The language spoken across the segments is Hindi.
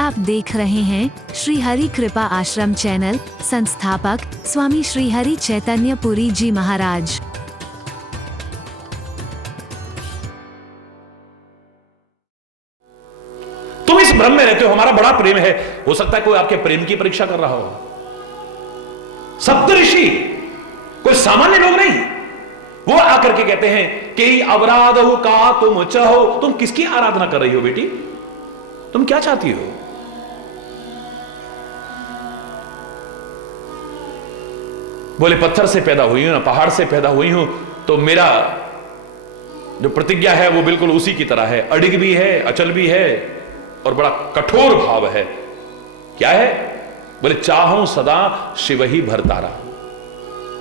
आप देख रहे हैं श्री हरि कृपा आश्रम चैनल। संस्थापक स्वामी श्री हरि चैतन्य पुरी जी महाराज। तुम इस भ्रम में रहते हो हमारा बड़ा प्रेम है। हो सकता है कोई आपके प्रेम की परीक्षा कर रहा हो। सप्तऋषि कोई सामान्य लोग नहीं। वो आकर के कहते हैं कि अवराध हो का तुम चाहो। तुम किसकी आराधना कर रही हो बेटी? तुम क्या चाहती हो? बोले पत्थर से पैदा हुई हूं ना पहाड़ से पैदा हुई हूं, तो मेरा जो प्रतिज्ञा है वो बिल्कुल उसी की तरह है। अडिग भी है, अचल भी है और बड़ा कठोर भाव है। क्या है? बोले चाहूं सदा शिव ही भरतारा।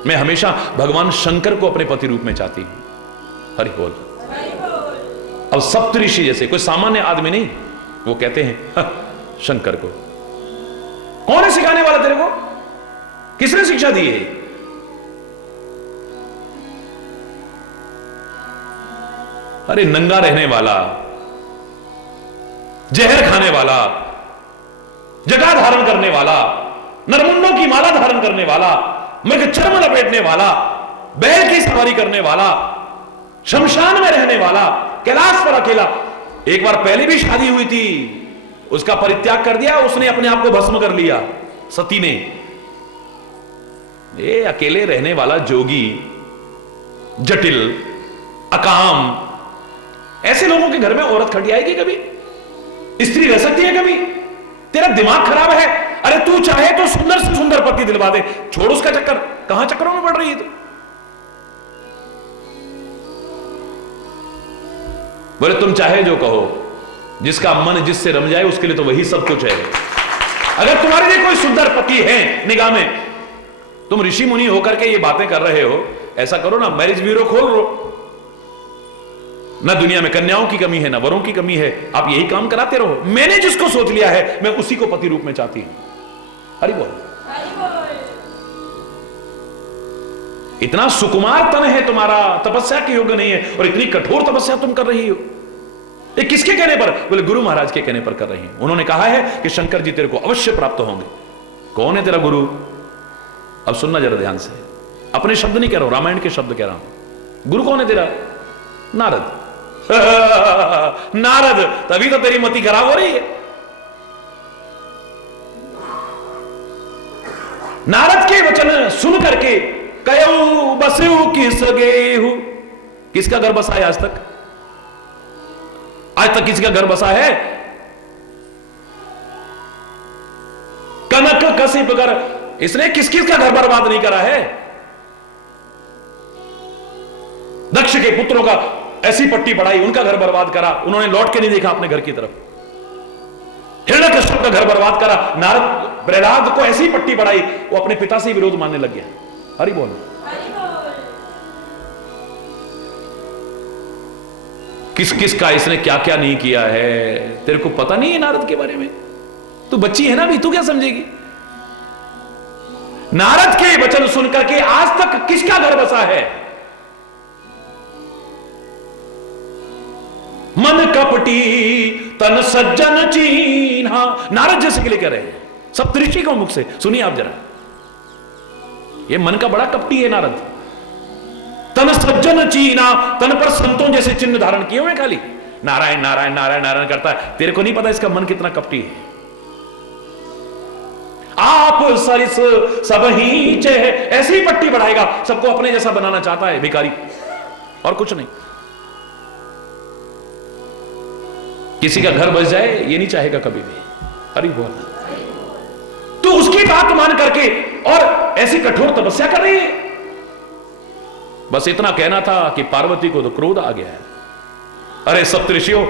मैं हमेशा भगवान शंकर को अपने पति रूप में चाहती हूं। हरि बोल। अब सप्तऋषि जैसे कोई सामान्य आदमी नहीं, वो कहते हैं शंकर को। कौन है सिखाने वाला तेरे को? किसने शिक्षा दी है? अरे नंगा रहने वाला, जहर खाने वाला, जटा धारण करने वाला, नरमुंडों की माला धारण करने वाला, मृग चर्म लपेटने वाला, बैल की सवारी करने वाला, शमशान में रहने वाला, कैलाश पर अकेला। एक बार पहले भी शादी हुई थी, उसका परित्याग कर दिया, उसने अपने आप को भस्म कर लिया सती ने। ये अकेले रहने वाला जोगी, जटिल, अकाम, ऐसे लोगों के घर में औरत खटी आएगी कभी? स्त्री रह सकती है कभी? तेरा दिमाग खराब है। अरे तू चाहे तो सुंदर से सुंदर पति दिलवा दे, छोड़ उसका चक्कर। कहां चक्करों में पड़ रही है तू? बोले तुम चाहे जो कहो, जिसका मन जिससे रम जाए उसके लिए तो वही सब कुछ है। अगर तुम्हारे लिए कोई सुंदर पति है निगाह में, तुम ऋषि मुनि होकर के ये बातें कर रहे हो, ऐसा करो ना, मैरिज ब्यूरो खोल लो। ना दुनिया में कन्याओं की कमी है, ना वरों की कमी है, आप यही काम कराते रहो। मैंने जिसको सोच लिया है मैं उसी को पति रूप में चाहती हूं। हरि बोल। इतना सुकुमार तन है तुम्हारा, तपस्या के योग्य नहीं है, और इतनी कठोर तपस्या तुम कर रही हो। ये किसके कहने पर? बोले गुरु महाराज के कहने पर कर रही हूं। उन्होंने कहा है कि शंकर जी तेरे को अवश्य प्राप्त होंगे। कौन है तेरा गुरु? अब सुनना जरा ध्यान से, अपने शब्द नहीं कह रहा हूं, रामायण के शब्द कह रहा हूं। गुरु कौन है तेरा? नारद। नारद, तभी तो तेरी मति खराब हो रही है। नारद के वचन सुन करके कयऊ बसऊ किस गेहू। किसका घर बसा है आज तक? आज तक किसी का घर बसा है? कनक कसिप कर, इसने किस किस का घर बर्बाद नहीं करा है? दक्ष के पुत्रों का ऐसी पट्टी पढ़ाई, उनका घर बर्बाद करा, उन्होंने लौट के नहीं देखा अपने घर की तरफ। हिरण्यकश्यप का घर बर्बाद करा, नारद प्रहलाद को ऐसी पट्टी पढ़ाई, वो अपने पिता से विरोध मानने लग गया। हरि बोल। किस किस का इसने क्या क्या नहीं किया है, तेरे को पता नहीं है नारद के बारे में? तू बच्ची है ना भी, तू क्या समझेगी? नारद के वचन सुनकर के आज तक किसका घर बसा है? मन कपटी तन सज्जन चीन्हा। नारद जैसे के लिए कह रहे हैं सप्तऋषि के मुख से। सुनिए आप जरा, ये मन का बड़ा कपटी है नारद। तन सज्जन चीना, तन पर संतों जैसे चिन्ह धारण किए हुए, खाली नारायण नारायण नारायण नारायण करता है। तेरे को नहीं पता इसका मन कितना कपटी है। आप सरिस सब ही चे, ऐसी ही पट्टी बढ़ाएगा, सबको अपने जैसा बनाना चाहता है भिखारी, और कुछ नहीं। किसी का घर बस जाए ये नहीं चाहेगा कभी भी। अरे बोल। तो उसकी बात मान करके और ऐसी कठोर तपस्या कर रही है। बस इतना कहना था कि पार्वती को तो क्रोध आ गया है। अरे सप्तऋषियों,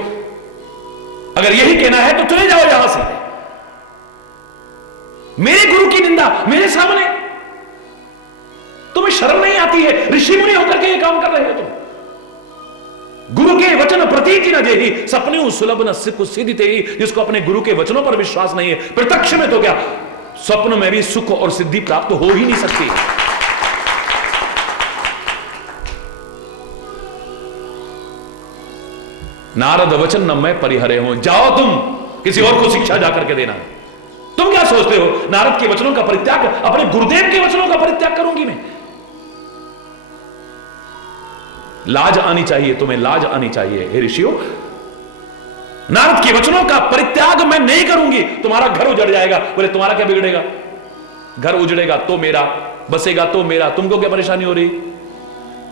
अगर यही कहना है तो चले जाओ यहां से। मेरे गुरु की निंदा मेरे सामने, तुम्हें शर्म नहीं आती है? ऋषि मुनि होकर के ये काम कर रहे हो तुम। गुरु के वचन प्रतीति न जेहि, सपने सुलभ न सिद्धि तेहि। जिसको अपने गुरु के वचनों पर विश्वास नहीं है, प्रत्यक्ष में तो क्या, स्वप्न में भी सुख और सिद्धि प्राप्त हो ही नहीं सकती। नारद वचन न मैं परिहरे हूं। जाओ तुम किसी और को शिक्षा जाकर के देना। तुम क्या सोचते हो नारद के वचनों का परित्याग, अपने गुरुदेव के वचनों का परित्याग करूंगी मैं? लाज आनी चाहिए तुम्हें, लाज आनी चाहिए हे ऋषियों। नारद के वचनों का परित्याग मैं नहीं करूंगी, तुम्हारा घर उजड़ जाएगा। बोले तुम्हारा क्या बिगड़ेगा? घर उजड़ेगा तो मेरा, बसेगा तो मेरा, तुमको क्या परेशानी हो रही?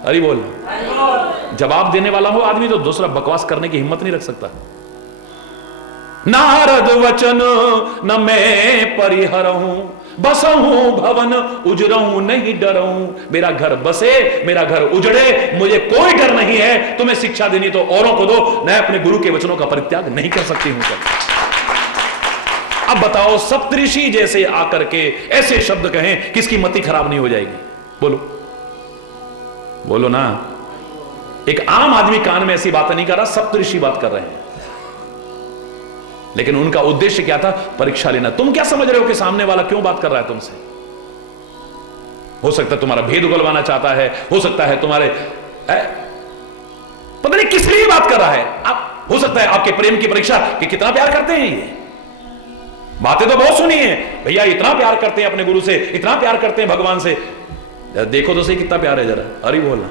अरे बोल। जवाब देने वाला हो आदमी तो दूसरा बकवास करने की हिम्मत नहीं रख सकता। नारद वचन न मैं परिहरहूं, बसहूं भवन उजरहूं नहीं डरहूं। मेरा घर बसे, मेरा घर उजड़े, मुझे कोई डर नहीं है। तुम्हें शिक्षा देनी तो औरों को दो, मैं अपने गुरु के वचनों का परित्याग नहीं कर सकती हूं। अब बताओ सप्तऋषि जैसे आकर के ऐसे शब्द कहें, किसकी मति खराब नहीं हो जाएगी? बोलो बोलो ना। एक आम आदमी कान में ऐसी बात नहीं कर रहा, सप्तऋषि बात कर रहे हैं। लेकिन उनका उद्देश्य क्या था? परीक्षा लेना। तुम क्या समझ रहे हो कि सामने वाला क्यों बात कर रहा है तुमसे? हो सकता है तुम्हारा भेद उगलवाना चाहता है, हो सकता है तुम्हारे पता नहीं किस लिए बात कर रहा है। हो सकता है आपके प्रेम की परीक्षा कि कितना प्यार करते हैं। ये बातें तो बहुत सुनी है, भैया इतना प्यार करते हैं अपने गुरु से, इतना प्यार करते हैं भगवान से। देखो तो सही कितना प्यार है जरा। हरि बोलना,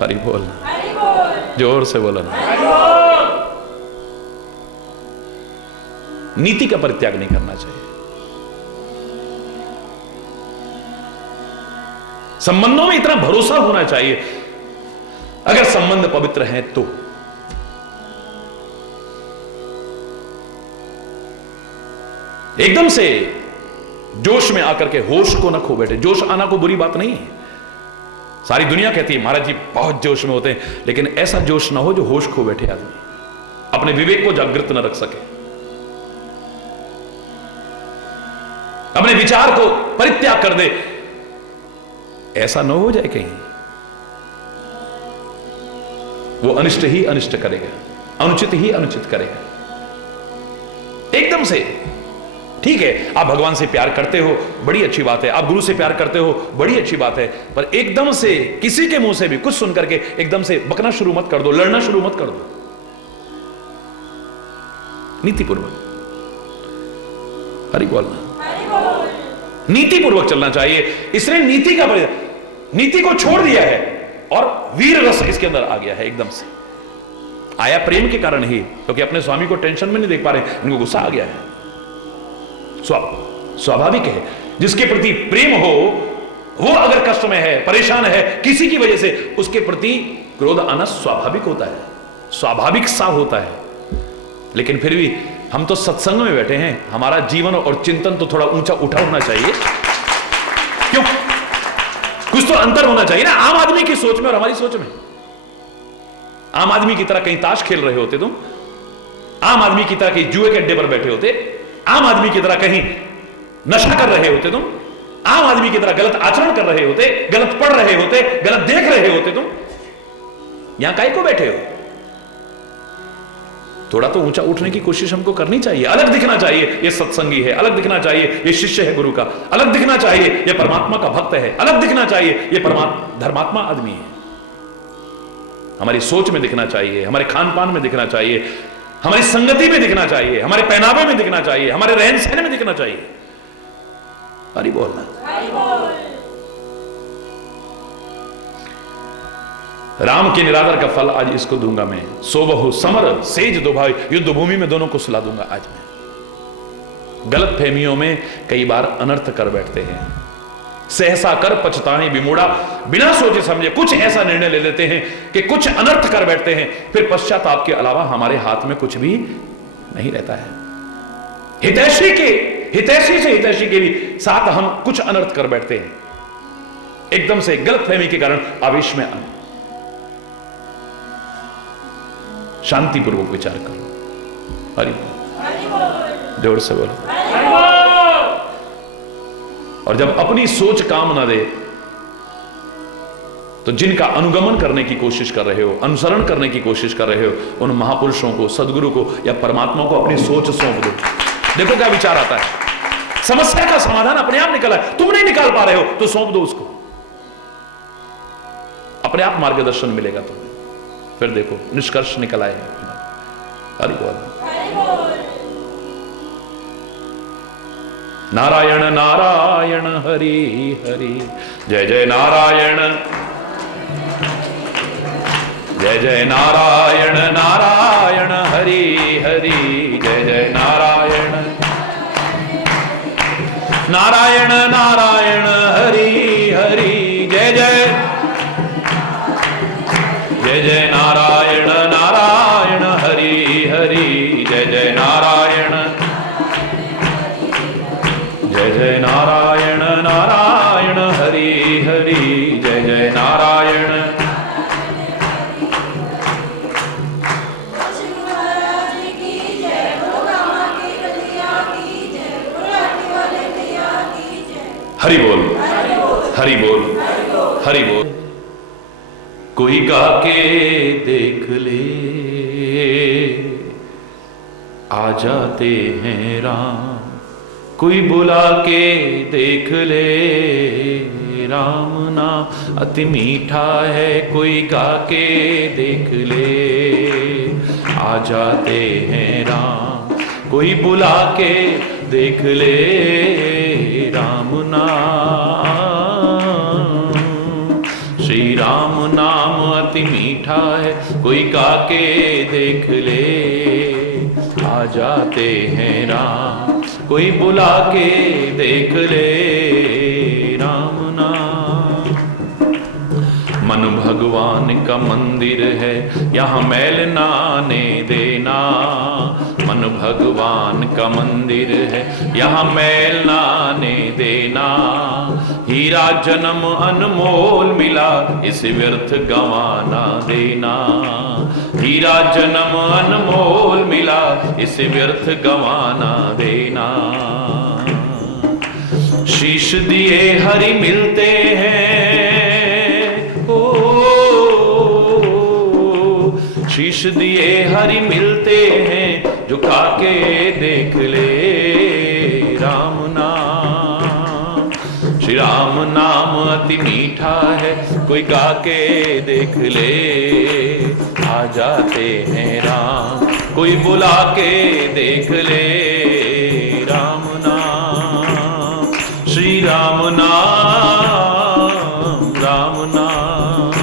हरि बोलना, जोर से बोलना। नीति का परित्याग नहीं करना चाहिए। संबंधों में इतना भरोसा होना चाहिए, अगर संबंध पवित्र हैं तो। एकदम से जोश में आकर के होश को न खो बैठे। जोश आना को बुरी बात नहीं है। सारी दुनिया कहती है महाराज जी बहुत जोश में होते हैं, लेकिन ऐसा जोश ना हो जो होश खो बैठे आदमी, अपने विवेक को जागृत न रख सके, अपने विचार को परित्याग कर दे। ऐसा न हो जाए कहीं, वो अनिष्ट ही अनिष्ट करेगा, अनुचित ही अनुचित करेगा। एकदम से ठीक है, आप भगवान से प्यार करते हो, बड़ी अच्छी बात है। आप गुरु से प्यार करते हो, बड़ी अच्छी बात है। पर एकदम से किसी के मुंह से भी कुछ सुन करके एकदम से बकना शुरू मत कर दो, लड़ना शुरू मत कर दो। नीतिपूर्वक, हरि बोलना, नीतिपूर्वक चलना चाहिए। इसने नीति को छोड़ दिया है और वीर रस इसके अंदर आ गया है। एकदम से आया प्रेम के कारण ही, क्योंकि अपने स्वामी को टेंशन में नहीं देख पा रहे, इनको गुस्सा आ गया है। स्वाभाविक है, जिसके प्रति प्रेम हो वो अगर कष्ट में है, परेशान है किसी की वजह से, उसके प्रति क्रोध आना स्वाभाविक होता है, स्वाभाविक सा होता है। लेकिन फिर भी हम तो सत्संग में बैठे हैं, हमारा जीवन और चिंतन तो थोड़ा ऊंचा उठा होना चाहिए। क्यों? कुछ तो अंतर होना चाहिए ना आम आदमी की सोच में और हमारी सोच में। आम आदमी की तरह कहीं ताश खेल रहे होते तुम, आम आदमी की तरह कहीं जुए के अड्डे पर बैठे होते, आम आदमी की तरह कहीं नशा कर रहे होते तुम, आम आदमी की तरह गलत आचरण कर रहे होते, गलत पढ़ रहे होते, गलत देख रहे होते तुम। यहां काहे को बैठे हो? थोड़ा तो ऊंचा उठने की कोशिश हमको करनी चाहिए, अलग दिखना चाहिए। ये सत्संगी है, अलग दिखना चाहिए ये शिष्य है गुरु का, अलग दिखना चाहिए ये परमात्मा का भक्त है, अलग दिखना चाहिए ये धर्मात्मा आदमी है। हमारी सोच में दिखना चाहिए, हमारे खान पान में दिखना चाहिए, हमारी संगति में दिखना चाहिए, हमारे पहनावे में दिखना चाहिए, हमारे रहन सहन में दिखना चाहिए। हरि बोलना। राम के निरादर का फल आज इसको दूंगा मैं। सो बहु समर सेज दो भाई, युद्ध भूमि में दोनों को सुला दूंगा आज मैं। गलत फहमियों में कई बार अनर्थ कर बैठते हैं, सहसा कर पछताने विमूढ़ा, बिना सोचे समझे कुछ ऐसा निर्णय ले लेते हैं कि कुछ अनर्थ कर बैठते हैं, फिर पश्चाताप के अलावा हमारे हाथ में कुछ भी नहीं रहता है। हितैषी से हितैषी के भी साथ हम कुछ अनर्थ कर बैठते हैं, एकदम से गलतफहमी के कारण आवेश में आने। शांतिपूर्वक विचार करो। हरि जोर से बोलो। और जब अपनी सोच काम ना दे तो जिनका अनुगमन करने की कोशिश कर रहे हो, अनुसरण करने की कोशिश कर रहे हो, उन महापुरुषों को, सदगुरु को या परमात्मा को अपनी सोच सौंप दो। देखो क्या विचार आता है। समस्या का समाधान अपने आप निकला है, तुम नहीं निकाल पा रहे हो तो सौंप दो उसको, अपने आप मार्गदर्शन मिलेगा तुम्हें। फिर देखो निष्कर्ष निकल आएगा। हरि बोल। नारायण नारायण हरि हरि, जय जय नारायण, जय जय नारायण नारायण हरि हरि, जय जय नारायण नारायण नारायण हरि हरि, जय जय, जय जय नारायण नारायण हरि हरि, जय जय नारायण, जय जय नारायण नारायण हरि हरि, जय जय नारायण। हरि बोल, हरि बोल, हरि बोल। कोई गा के देख ले, आ जाते हैं राम। कोई बुला के देख ले, राम नाम अति मीठा है। कोई गा के देख ले, आ जाते हैं राम। कोई बुला के देख ले, राम नाम। श्री राम नाम अति मीठा है। कोई गा के देख ले, आ जाते हैं राम। कोई बुला के देख ले, राम नाम। मन भगवान का मंदिर है, यहाँ मैल ना आने देना। मन भगवान का मंदिर है, यहाँ मैल ना आने देना। हीरा जन्म अनमोल मिला, इसे व्यर्थ गंवाना देना। हीरा जन्म अनमोल मिला, इसे व्यर्थ गंवाना देना। शीश दिए हरि मिलते हैं, ओ शीश दिए हरि मिलते हैं। झुका के देख ले, राम नाम। श्री राम नाम अति मीठा है। कोई गा के देख ले, आ जाते हैं राम। कोई बुला के देख ले, राम नाम। श्री राम नाम, राम नाम।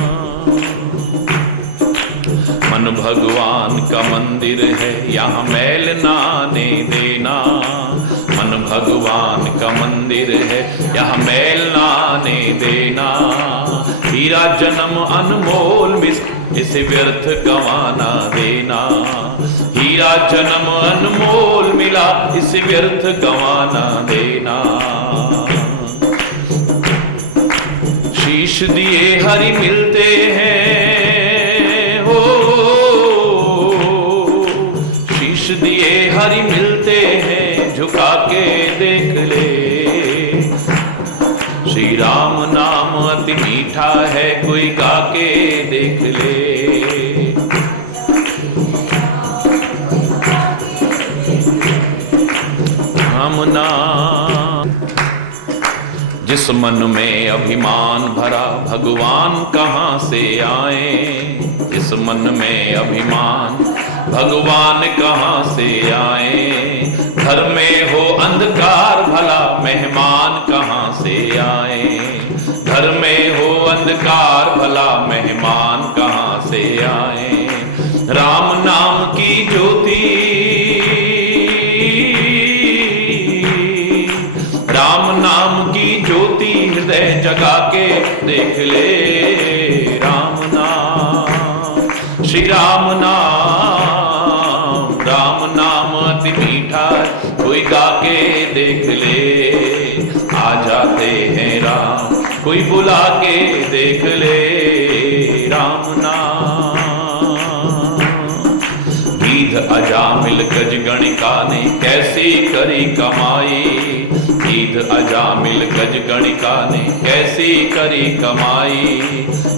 मन भगवान का मंदिर है, यहाँ मैल ना आने देना। मन भगवान का मंदिर है, यहाँ मैल ना आने देना। हीरा जन्म अनमोल मिस, इसे व्यर्थ गंवाना देना। हीरा जन्म अनमोल मिला, इसे व्यर्थ गंवाना देना। शीश दिए हरि मिलते हैं, हो शीश दिए हरि मिलते हैं। झुका के देख ले, श्री राम नाम अति मीठा है। कोई गा के देख ले, राम नाम। जिस मन में अभिमान भरा, भगवान कहाँ से आए। जिस मन में अभिमान, भगवान कहाँ से आए। घर में हो अंधकार भला, मेहमान कहाँ से आए। घर में हो अंधकार भला, मेहमान कहाँ से आए। राम नाम की ज्योति, राम नाम की ज्योति हृदय जगा के देख ले, राम नाम। श्री राम नाम, राम नाम अति मीठा। कोई गा के देख ले, आ जाते हैं राम। कोई बुला के देख ले, राम नाम। गीध अजामिल गजगणिका ने कैसी करी कमाई। गीध अजामिल गजगणिका ने कैसी करी कमाई।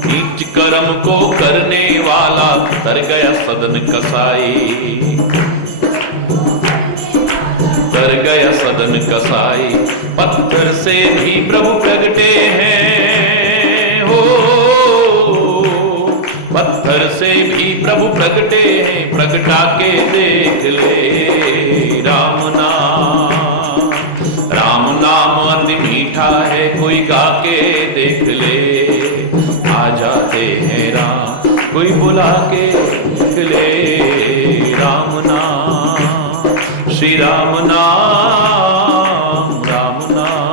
नीच कर्म को करने वाला तर गया सदन कसाई। तर गया सदन कसाई। पत्थर से भी प्रभु प्रगटे हैं, हो पत्थर पत्थर से भी प्रभु प्रगटे हैं, प्रगटा के देख ले राम नाम। राम नाम अति मीठा है, कोई गा के देख ले। आ जाते हैं राम, कोई बुला के देख ले राम नाम। श्री राम नाम, राम नाम।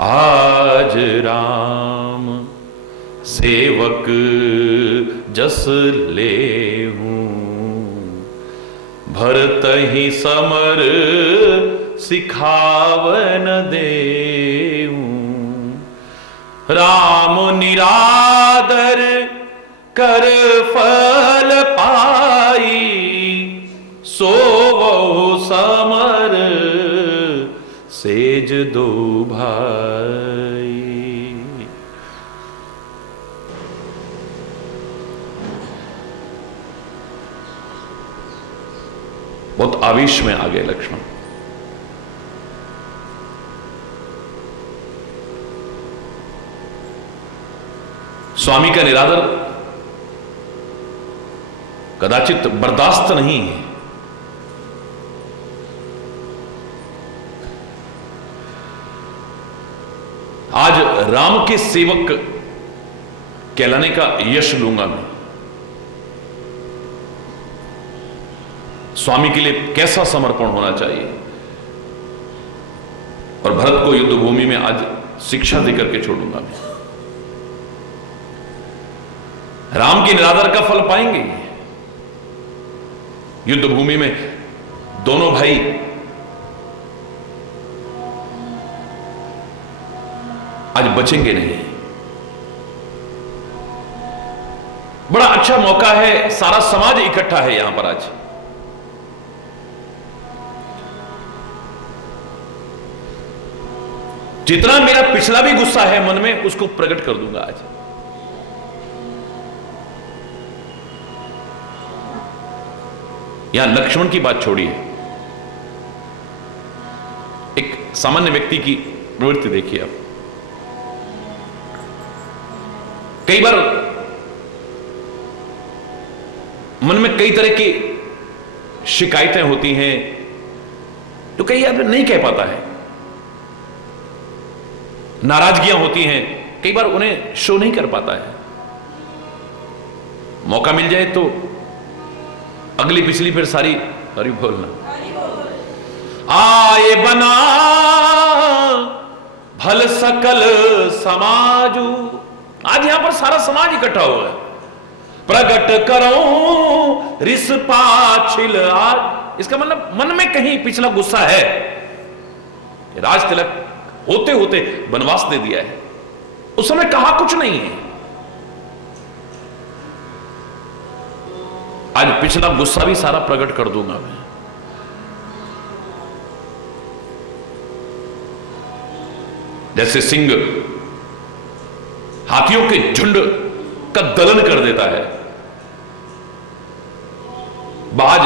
आज राम सेवक जस ले भरत ही समर सिखावन देऊं। राम निरादर कर फल पाई, सो वो समर सेज दो भाई। बहुत आवेश में आ गए लक्ष्मण। स्वामी का निरादर कदाचित बर्दाश्त नहीं है। आज राम के सेवक कहलाने का यश लूंगा मैं। स्वामी के लिए कैसा समर्पण होना चाहिए, और भरत को युद्ध भूमि में आज शिक्षा देकर के छोड़ूंगा मैं। राम के निरादर का फल पाएंगे युद्ध भूमि में। दोनों भाई आज बचेंगे नहीं। बड़ा अच्छा मौका है, सारा समाज इकट्ठा है यहां पर आज। जितना मेरा पिछला भी गुस्सा है मन में, उसको प्रकट कर दूंगा आज। यहां लक्ष्मण की बात छोड़िए, एक सामान्य व्यक्ति की प्रवृत्ति देखिए आप। कई बार मन में कई तरह की शिकायतें होती हैं जो कई आदमी नहीं कह पाता है। नाराजगियां होती हैं, कई बार उन्हें शो नहीं कर पाता है। मौका मिल जाए तो अगली पिछली फिर सारी हरि बोलना। आए बना भल सकल समाजू। आज यहां पर सारा समाज इकट्ठा हुआ है। प्रगट करो रिस पाछिल आज। इसका मतलब मन में कहीं पिछला गुस्सा है। राज तिलक होते होते वनवास दे दिया है, उस समय कहा कुछ नहीं है। आज पिछला गुस्सा भी सारा प्रकट कर दूंगा मैं। जैसे सिंह हाथियों के झुंड का दलन कर देता है, बाज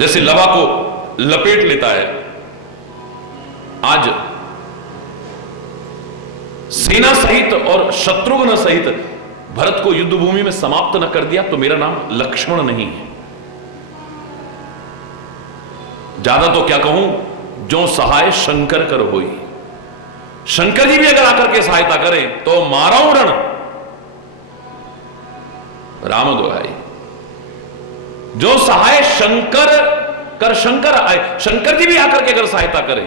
जैसे लवा को लपेट लेता है। आज सेना सहित और शत्रुघ्न सहित भरत को युद्ध भूमि में समाप्त न कर दिया तो मेरा नाम लक्ष्मण नहीं है। ज्यादा तो क्या कहूं, जो सहाय शंकर कर होई। शंकर जी भी अगर आकर के सहायता करें तो मारो रण राम दुहाई। जो सहाय शंकर कर शंकर आए, शंकर जी भी आकर के अगर सहायता करें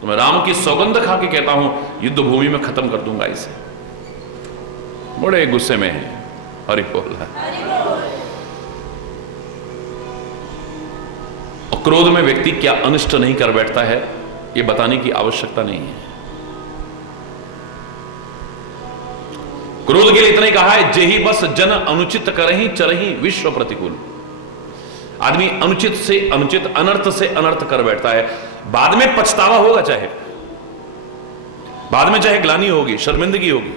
तो मैं राम की सौगंध खा के कहता हूं युद्ध भूमि में खत्म कर दूंगा इसे। बड़े गुस्से में है, हरि बोल है। और क्रोध में व्यक्ति क्या अनिष्ट नहीं कर बैठता है यह बताने की आवश्यकता नहीं है। क्रोध के लिए इतना ही कहा है, जेहि बस जन अनुचित करहि चरहि विश्व प्रतिकूल। आदमी अनुचित से अनुचित, अनर्थ से अनर्थ कर बैठता है, बाद में पछतावा होगा, चाहे बाद में चाहे ग्लानि होगी, शर्मिंदगी होगी।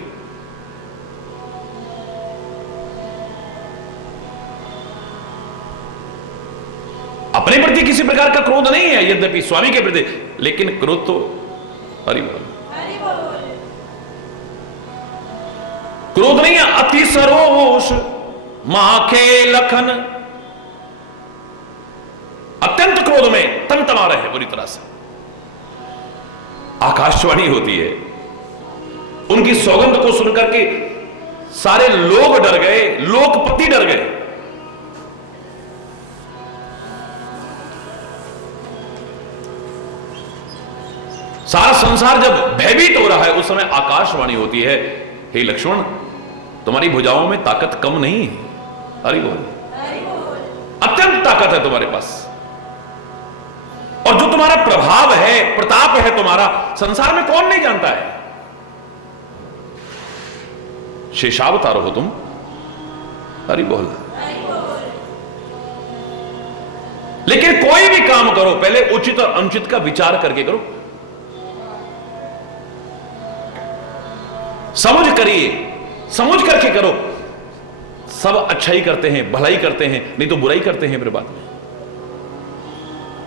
अपने प्रति किसी प्रकार का क्रोध नहीं है, यद्यपि स्वामी के प्रति, लेकिन क्रोध तो हरि बोल, क्रोध नहीं है, अति सरोष माखे लखन, अत्यंत क्रोध में तमतमा रहे हैं बुरी तरह से। आकाशवाणी होती है, उनकी सौगंध को सुनकर के सारे लोग डर गए, लोकपति डर गए। सारा संसार जब भयभीत हो रहा है उस समय आकाशवाणी होती है, हे लक्ष्मण तुम्हारी भुजाओं में ताकत कम नहीं है, हरि बोल, अत्यंत ताकत है तुम्हारे पास, और जो तुम्हारा प्रभाव है, प्रताप है तुम्हारा, संसार में कौन नहीं जानता है। शेषावतार हो तुम, हरि बोल। लेकिन कोई भी काम करो पहले उचित और अनुचित का विचार करके करो, समझ करिए, समझ करके करो। सब अच्छाई करते हैं, भलाई करते हैं, नहीं तो बुराई करते हैं फिर बाद में।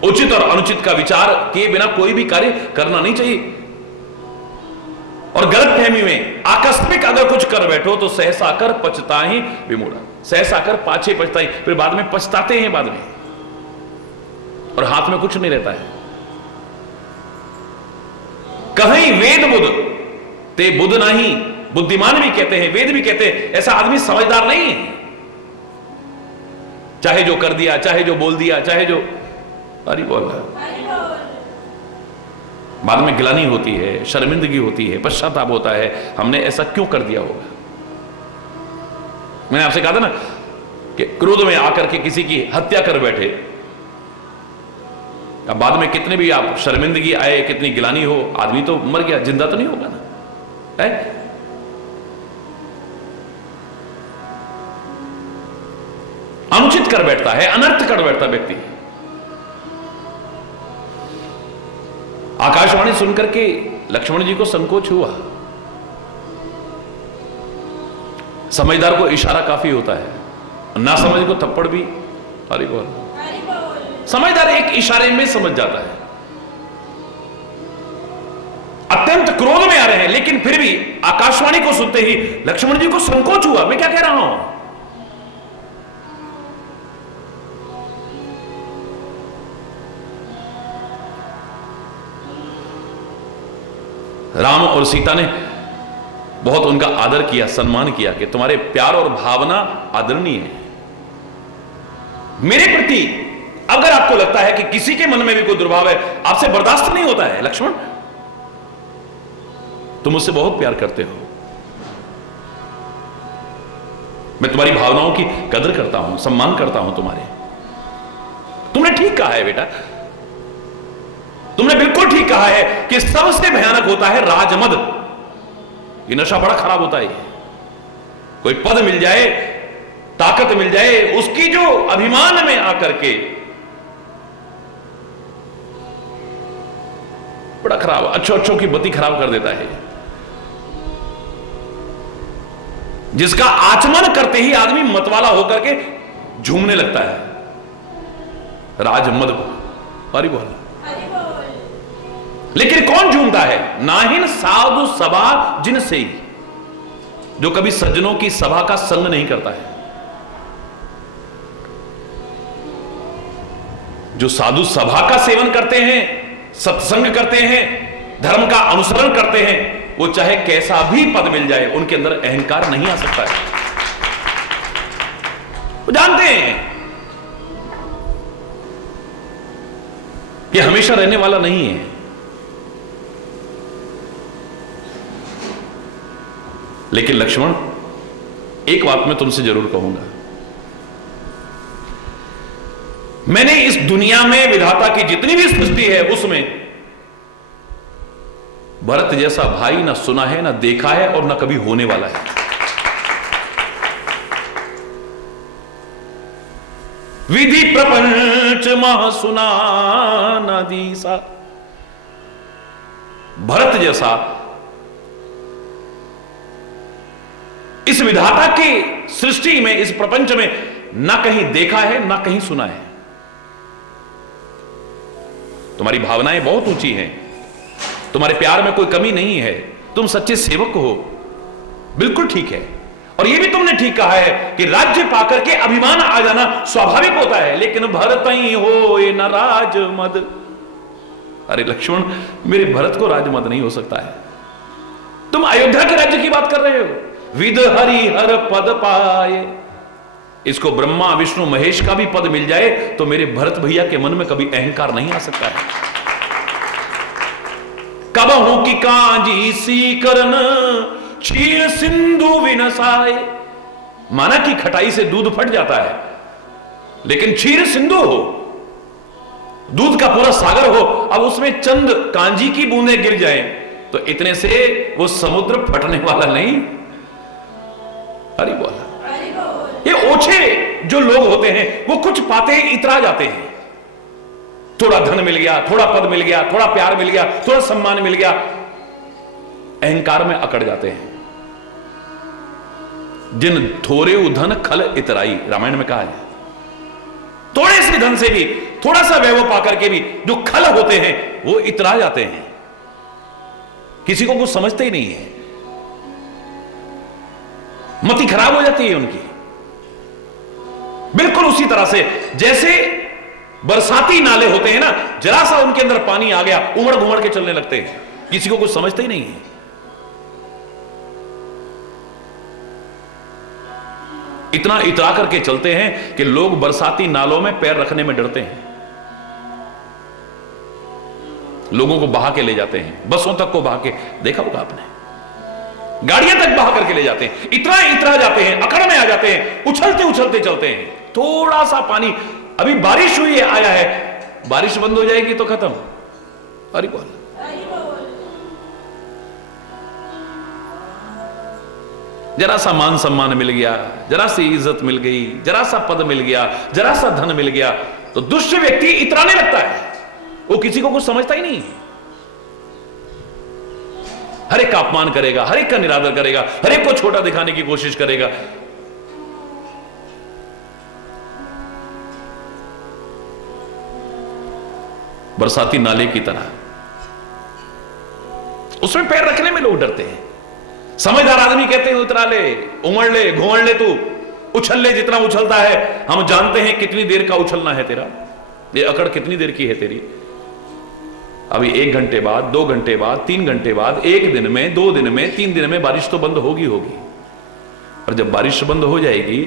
उचित और अनुचित का विचार किए बिना कोई भी कार्य करना नहीं चाहिए। और गलतफहमी में आकस्मिक अगर कुछ कर बैठो तो सहसा कर पछताहि विमूढ़, सहसा कर पाछे पछताई, फिर बाद में पछताते हैं बाद में, और हाथ में कुछ नहीं रहता है। कहीं वेद बुद्ध ते बुद्ध नहीं, बुद्धिमान भी कहते हैं, वेद भी कहते हैं, ऐसा आदमी समझदार नहीं है। चाहे जो कर दिया, चाहे जो बोल दिया, चाहे जो, अरे बोल रहा, बाद में गिलानी होती है, शर्मिंदगी होती है, पश्चाताप होता है, हमने ऐसा क्यों कर दिया होगा। मैंने आपसे कहा था ना कि क्रोध में आकर के किसी की हत्या कर बैठे, अब बाद में कितने भी आप शर्मिंदगी आए, कितनी गिलानी हो, आदमी तो मर गया, जिंदा तो नहीं होगा ना है? अनुचित कर बैठता है, अनर्थ कर बैठता व्यक्ति। आकाशवाणी सुनकर के लक्ष्मण जी को संकोच हुआ। समझदार को इशारा काफी होता है, ना समझ को थप्पड़ भी, हरि बोल। समझदार एक इशारे में समझ जाता है। अत्यंत क्रोध में आ रहे हैं, लेकिन फिर भी आकाशवाणी को सुनते ही लक्ष्मण जी को संकोच हुआ, मैं क्या कह रहा हूं। राम और सीता ने बहुत उनका आदर किया, सम्मान किया कि तुम्हारे प्यार और भावना आदरणीय है। मेरे प्रति अगर आपको लगता है कि किसी के मन में भी कोई दुर्भाव है, आपसे बर्दाश्त नहीं होता है, लक्ष्मण तुम मुझसे बहुत प्यार करते हो, मैं तुम्हारी भावनाओं की कदर करता हूं, सम्मान करता हूं तुम्हारे। तुमने ठीक कहा है बेटा, तुमने बिल्कुल ठीक कहा है कि सबसे भयानक होता है राजमद। ये नशा बड़ा खराब होता है। कोई पद मिल जाए, ताकत मिल जाए, उसकी जो अभिमान में आकर के बड़ा खराब, अच्छों की बत्ती खराब कर देता है। जिसका आचमन करते ही आदमी मतवाला होकर के झूमने लगता है, राजमद को, हरि बोल। लेकिन कौन झूमता है? नाहिन साधु सभा जिन से ही, जो कभी सज्जनों की सभा का संग नहीं करता है। जो साधु सभा का सेवन करते हैं, सत्संग करते हैं, धर्म का अनुसरण करते हैं, वो चाहे कैसा भी पद मिल जाए उनके अंदर अहंकार नहीं आ सकता है। वो जानते हैं कि हमेशा रहने वाला नहीं है। लेकिन लक्ष्मण, एक बात मैं तुमसे जरूर कहूंगा, मैंने इस दुनिया में विधाता की जितनी भी सृष्टि है उसमें भरत जैसा भाई ना सुना है, ना देखा है, और ना कभी होने वाला है। विधि प्रपंच मह सुना ना दीसा, भरत जैसा इस विधाता की सृष्टि में, इस प्रपंच में ना कहीं देखा है, ना कहीं सुना है। तुम्हारी भावनाएं बहुत ऊंची हैं, तुम्हारे प्यार में कोई कमी नहीं है, तुम सच्चे सेवक हो, बिल्कुल ठीक है। और यह भी तुमने ठीक कहा है कि राज्य पाकर के अभिमान आ जाना स्वाभाविक होता है, लेकिन भरत ही हो ये न राजमद। अरे लक्ष्मण, मेरे भरत को राजमद नहीं हो सकता है। तुम अयोध्या के राज्य की बात कर रहे हो। विद हरि हर पद पाए, इसको ब्रह्मा विष्णु महेश का भी पद मिल जाए तो मेरे भरत भैया के मन में कभी अहंकार नहीं आ सकता है। कबहू की कांजी सी करन क्षीर सिंधु विनसाए। माना कि खटाई से दूध फट जाता है, लेकिन क्षीर सिंधु हो, दूध का पूरा सागर हो, अब उसमें चंद कांजी की बूंदें गिर जाएं तो इतने से वो समुद्र फटने वाला नहीं। हरि बोला। ये ओछे जो लोग होते हैं वो कुछ पाते ही इतरा जाते हैं। थोड़ा धन मिल गया, थोड़ा पद मिल गया, थोड़ा प्यार मिल गया, थोड़ा सम्मान मिल गया, अहंकार में अकड़ जाते हैं। जिन थोरे धन खल इतराई, रामायण में कहा है। थोड़े से धन से भी, थोड़ा सा वैभव पाकर के भी जो खल होते हैं वो इतरा जाते हैं, किसी को कुछ समझते ही नहीं है, मति खराब हो जाती है उनकी। बिल्कुल उसी तरह से जैसे बरसाती नाले होते हैं ना, जरा सा उनके अंदर पानी आ गया, उमड़ घुमड़ के चलने लगते हैं, किसी को कुछ समझते ही नहीं है। इतना इतरा करके चलते हैं कि लोग बरसाती नालों में पैर रखने में डरते हैं। लोगों को बहा के ले जाते हैं, बसों तक को बहा के, देखा होगा आपने, गाड़ियां तक बहा करके ले जाते हैं। इतना इतरा जाते हैं, अकड़ में आ जाते हैं, उछलते उछलते चलते हैं। थोड़ा सा पानी, अभी बारिश हुई है, आया है, बारिश बंद हो जाएगी तो खत्म। अरे बोल, जरा सा मान सम्मान मिल गया, जरा सी इज्जत मिल गई, जरा सा पद मिल गया, जरा सा धन मिल गया तो दुष्ट व्यक्ति इतराने लगता है, वो किसी को कुछ समझता ही नहीं है। हर एक का अपमान करेगा, हर एक का निरादर करेगा, हर एक को छोटा दिखाने की कोशिश करेगा। बरसाती नाले की तरह उसमें पैर रखने में लोग डरते हैं। समझदार आदमी कहते हैं उतरा ले, उमड़ ले, घुमड़ ले, तू उछल ले जितना उछलता है। हम जानते हैं कितनी देर का उछलना है तेरा, ये अकड़ कितनी देर की है तेरी। अभी 1 घंटे बाद, 2 घंटे बाद, 3 घंटे बाद, 1 दिन में, 2 दिन में, 3 दिन में बारिश तो बंद होगी। और जब बारिश बंद हो जाएगी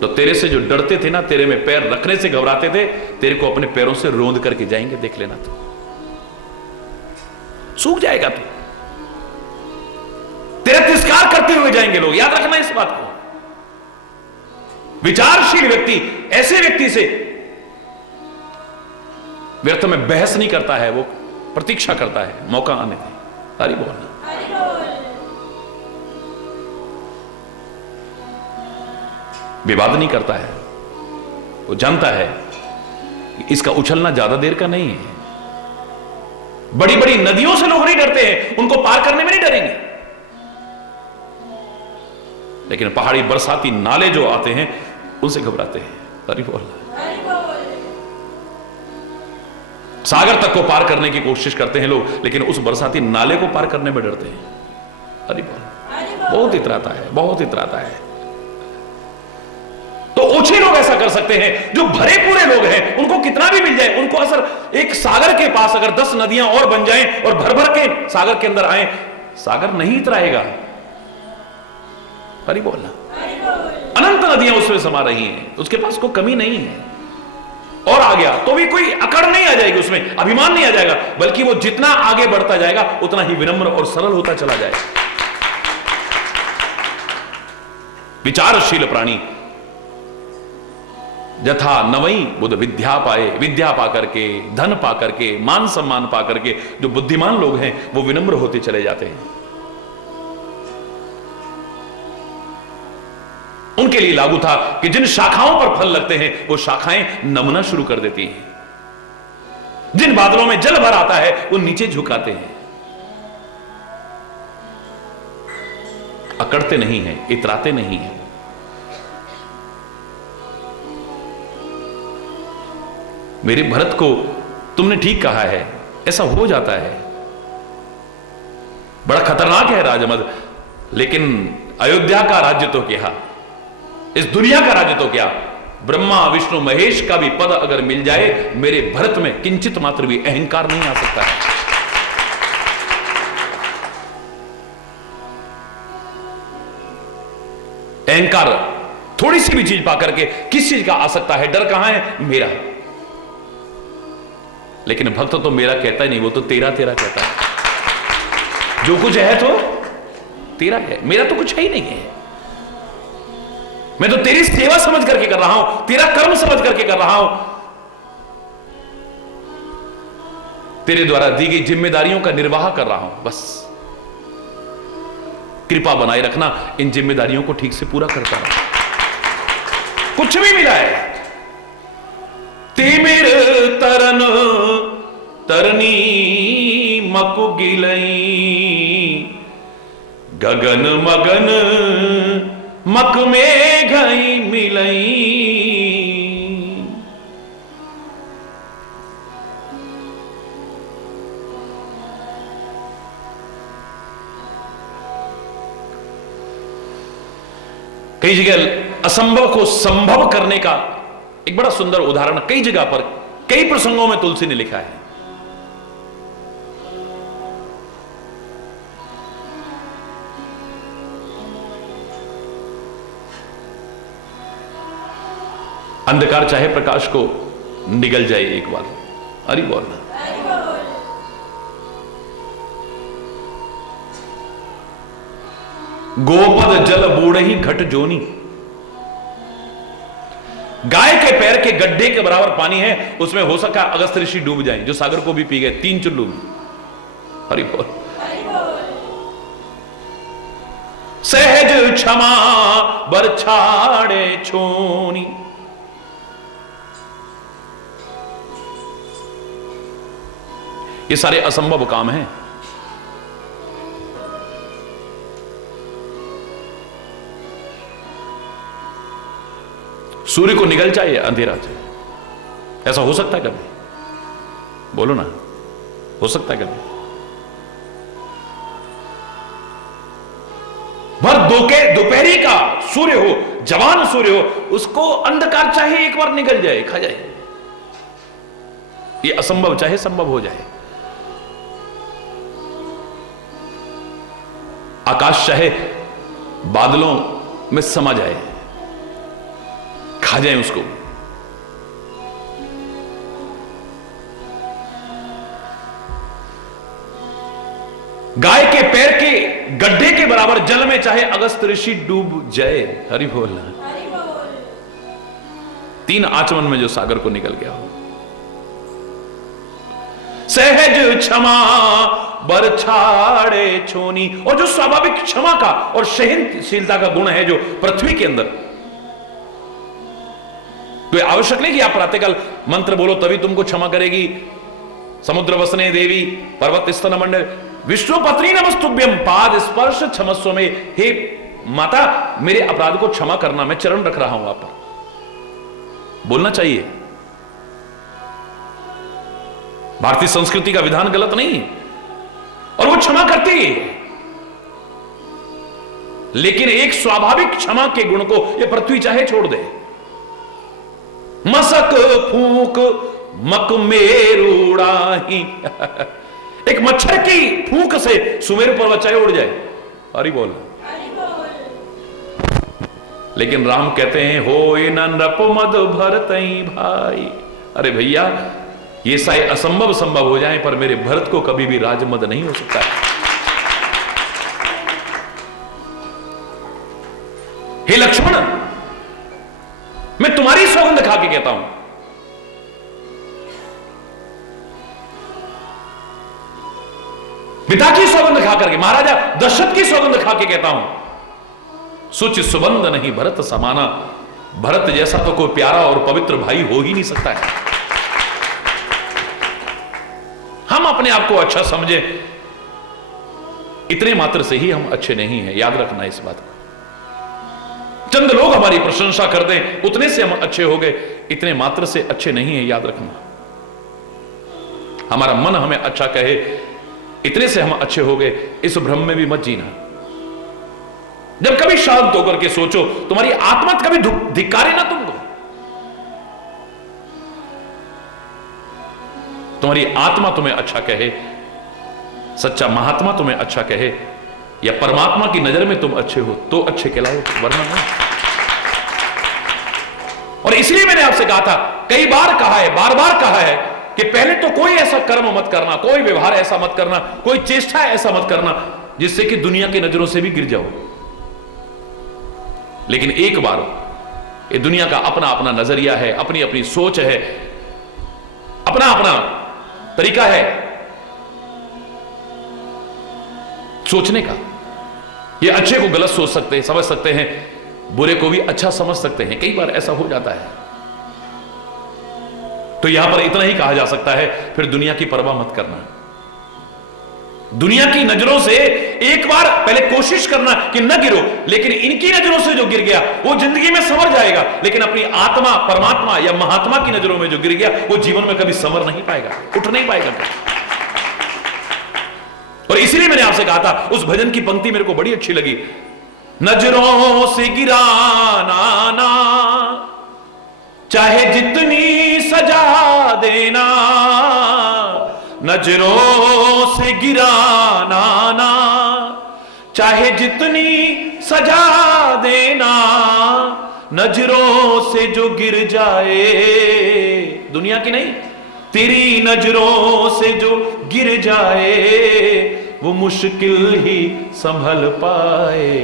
तो तेरे से जो डरते थे ना, तेरे में पैर रखने से घबराते थे, तेरे को अपने पैरों से रोंद करके जाएंगे, देख लेना। तो सूख जाएगा, तू तेरा तिरस्कार करते हुए जाएंगे लोग, याद रखना इस बात को। विचारशील व्यक्ति ऐसे व्यक्ति से व्यर्थ में बहस नहीं करता है, वो प्रतीक्षा करता है मौका आने दे। हरि बोल। विवाद नहीं करता है, वो जानता है कि इसका उछलना ज्यादा देर का नहीं है। बड़ी बड़ी नदियों से लोग नहीं डरते हैं, उनको पार करने में नहीं डरेंगे, लेकिन पहाड़ी बरसाती नाले जो आते हैं उनसे घबराते हैं। हरि बोल। सागर तक को पार करने की कोशिश करते हैं लोग, लेकिन उस बरसाती नाले को पार करने में डरते हैं। हरि बोल। बहुत इतराता है, बहुत इतराता है। तो ओछे लोग ऐसा कर सकते हैं, जो भरे पूरे लोग हैं उनको कितना भी मिल जाए, उनको असर, एक सागर के पास अगर 10 नदियां और बन जाएं और भर भर के सागर के अंदर आए, सागर नहीं इतराएगा। हरि बोलना। अनंत नदियां उसमें समा रही हैं, उसके पास कोई कमी नहीं है। और आ गया तो भी कोई अकड़ नहीं आ जाएगी, उसमें अभिमान नहीं आ जाएगा, बल्कि वो जितना आगे बढ़ता जाएगा उतना ही विनम्र और सरल होता चला जाएगा। विचारशील प्राणी यथा नवई बुद्ध विद्या पाए, विद्या पाकर के, धन पाकर के, मान सम्मान पाकर के जो बुद्धिमान लोग हैं वो विनम्र होते चले जाते हैं। उनके लिए लागू था कि जिन शाखाओं पर फल लगते हैं वो शाखाएं नमना शुरू कर देती हैं, जिन बादलों में जल भर आता है वो नीचे झुकाते हैं, अकड़ते नहीं हैं, इतराते नहीं हैं। मेरे भरत को तुमने ठीक कहा है, ऐसा हो जाता है। बड़ा खतरनाक है राजमद, लेकिन अयोध्या का राज्य तो क्या, इस दुनिया का राज्य तो क्या, ब्रह्मा विष्णु महेश का भी पद अगर मिल जाए, मेरे भरत में किंचित मात्र भी अहंकार नहीं आ सकता है। अहंकार थोड़ी सी भी चीज पाकर के किस चीज का आ सकता है? डर कहां है? मेरा। लेकिन भक्त तो मेरा कहता ही नहीं, वो तो तेरा तेरा कहता है। जो कुछ है तो तेरा है, मेरा तो कुछ है ही नहीं है। मैं तो तेरी सेवा समझ करके कर रहा हूं, तेरा कर्म समझ करके कर रहा हूं, तेरे द्वारा दी गई जिम्मेदारियों का निर्वाह कर रहा हूं। बस कृपा बनाए रखना, इन जिम्मेदारियों को ठीक से पूरा करता रहा। कुछ भी मिला है, तिमिर तरन तरनी मकु गिलई, गगन मगन मक में घई मिलई। कई जगह असंभव को संभव करने का एक बड़ा सुंदर उदाहरण कई जगह पर कई प्रसंगों में तुलसी ने लिखा है। अंधकार चाहे प्रकाश को निगल जाए एक बार, अरे बोलना। गोपद जल बूढ़ ही घट जोनी, गाय के पैर के गड्ढे के बराबर पानी है, उसमें हो सका अगस्त ऋषि डूब जाए, जो सागर को भी पी गए 3 चुल्लू में। हरि बोल। सहज क्षमा बरछाड़े छोनी, ये सारे असंभव काम हैं। सूर्य को निगल जाए अंधेरा से, ऐसा हो सकता है कभी? बोलो ना, हो सकता है कभी? भर दोपहरी का सूर्य हो, जवान सूर्य हो, उसको अंधकार चाहे एक बार निगल जाए, खा जाए। ये असंभव चाहे संभव हो जाए। आकाश चाहे बादलों में समा जाए, खा जाए उसको। गाय के पैर के गड्ढे के बराबर जल में चाहे अगस्त ऋषि डूब जाए, हरि बोल। 3 आचमन में जो सागर को निकल गया हो। सहज क्षमा बरछाड़े छोनी, और जो स्वाभाविक क्षमा का और सहनशीलता का गुण है जो पृथ्वी के अंदर, तो आवश्यक नहीं कि आप प्रातःकाल मंत्र बोलो तभी तुमको क्षमा करेगी। समुद्र वसने देवी पर्वत स्तन मंडल विष्णु पत्नी नमस्तुभ्यम पाद स्पर्श क्षमस्व में, हे माता मेरे अपराध को क्षमा करना, मैं चरण रख रहा हूं आप पर। बोलना चाहिए। भारतीय संस्कृति का विधान गलत नहीं है और वो क्षमा करती है, लेकिन एक स्वाभाविक क्षमा के गुण को ये पृथ्वी चाहे छोड़ दे। मसक फूक मक मेरूड़ाही, एक मच्छर की फूंक से सुमेरु पर्वत चाहे उड़ जाए, हरि बोल। लेकिन राम कहते हैं हो न नृप मद भरतई भाई। अरे भैया, ये सारे असंभव संभव हो जाए, पर मेरे भरत को कभी भी राजमद नहीं हो सकता है। हे लक्ष्मण, मैं तुम्हारी सौगंध खा के कहता हूं, पिता की सौगंध खा करके, महाराजा दशरथ की सौगंध खा के कहता हूं, सुच सुबंध नहीं भरत समाना। भरत जैसा तो कोई प्यारा और पवित्र भाई हो ही नहीं सकता है। हम अपने आप को अच्छा समझे, इतने मात्र से ही हम अच्छे नहीं हैं, याद रखना इस बात को। चंद लोग हमारी प्रशंसा कर दें, उतने से हम अच्छे हो गए, इतने मात्र से अच्छे नहीं हैं, याद रखना। हमारा मन हमें अच्छा कहे, इतने से हम अच्छे हो गए, इस भ्रम में भी मत जीना। जब कभी शांत होकर के सोचो, तुम्हारी आत्मा कभी धिक्कारे ना तुमको, तुम्हारी आत्मा तुम्हें अच्छा कहे, सच्चा महात्मा तुम्हें अच्छा कहे, या परमात्मा की नजर में तुम अच्छे हो तो अच्छे कहलाओ, वरना नहीं। और इसलिए मैंने आपसे कहा था, कई बार कहा है, बार बार कहा है कि पहले तो कोई ऐसा कर्म मत करना, कोई व्यवहार ऐसा मत करना, कोई चेष्टा ऐसा मत करना जिससे कि दुनिया की नजरों से भी गिर जाओ। लेकिन एक बार, ये दुनिया का अपना अपना नजरिया है, अपनी अपनी सोच है, अपना अपना तरीका है सोचने का। ये अच्छे को गलत सोच सकते हैं, समझ सकते हैं, बुरे को भी अच्छा समझ सकते हैं, कई बार ऐसा हो जाता है। तो यहां पर इतना ही कहा जा सकता है, फिर दुनिया की परवाह मत करना। दुनिया की नजरों से एक बार पहले कोशिश करना कि न गिरो, लेकिन इनकी नजरों से जो गिर गया वो जिंदगी में संवर जाएगा, लेकिन अपनी आत्मा, परमात्मा या महात्मा की नजरों में जो गिर गया वो जीवन में कभी संवर नहीं पाएगा, उठ नहीं पाएगा। और इसीलिए मैंने आपसे कहा था, उस भजन की पंक्ति मेरे को बड़ी अच्छी लगी, नजरों से गिराना ना, चाहे जितनी सजा देना, नजरों से गिराना ना, चाहे जितनी सजा देना, नजरों से जो गिर जाए, दुनिया की नहीं, तेरी नजरों से जो गिर जाए वो मुश्किल ही संभल पाए,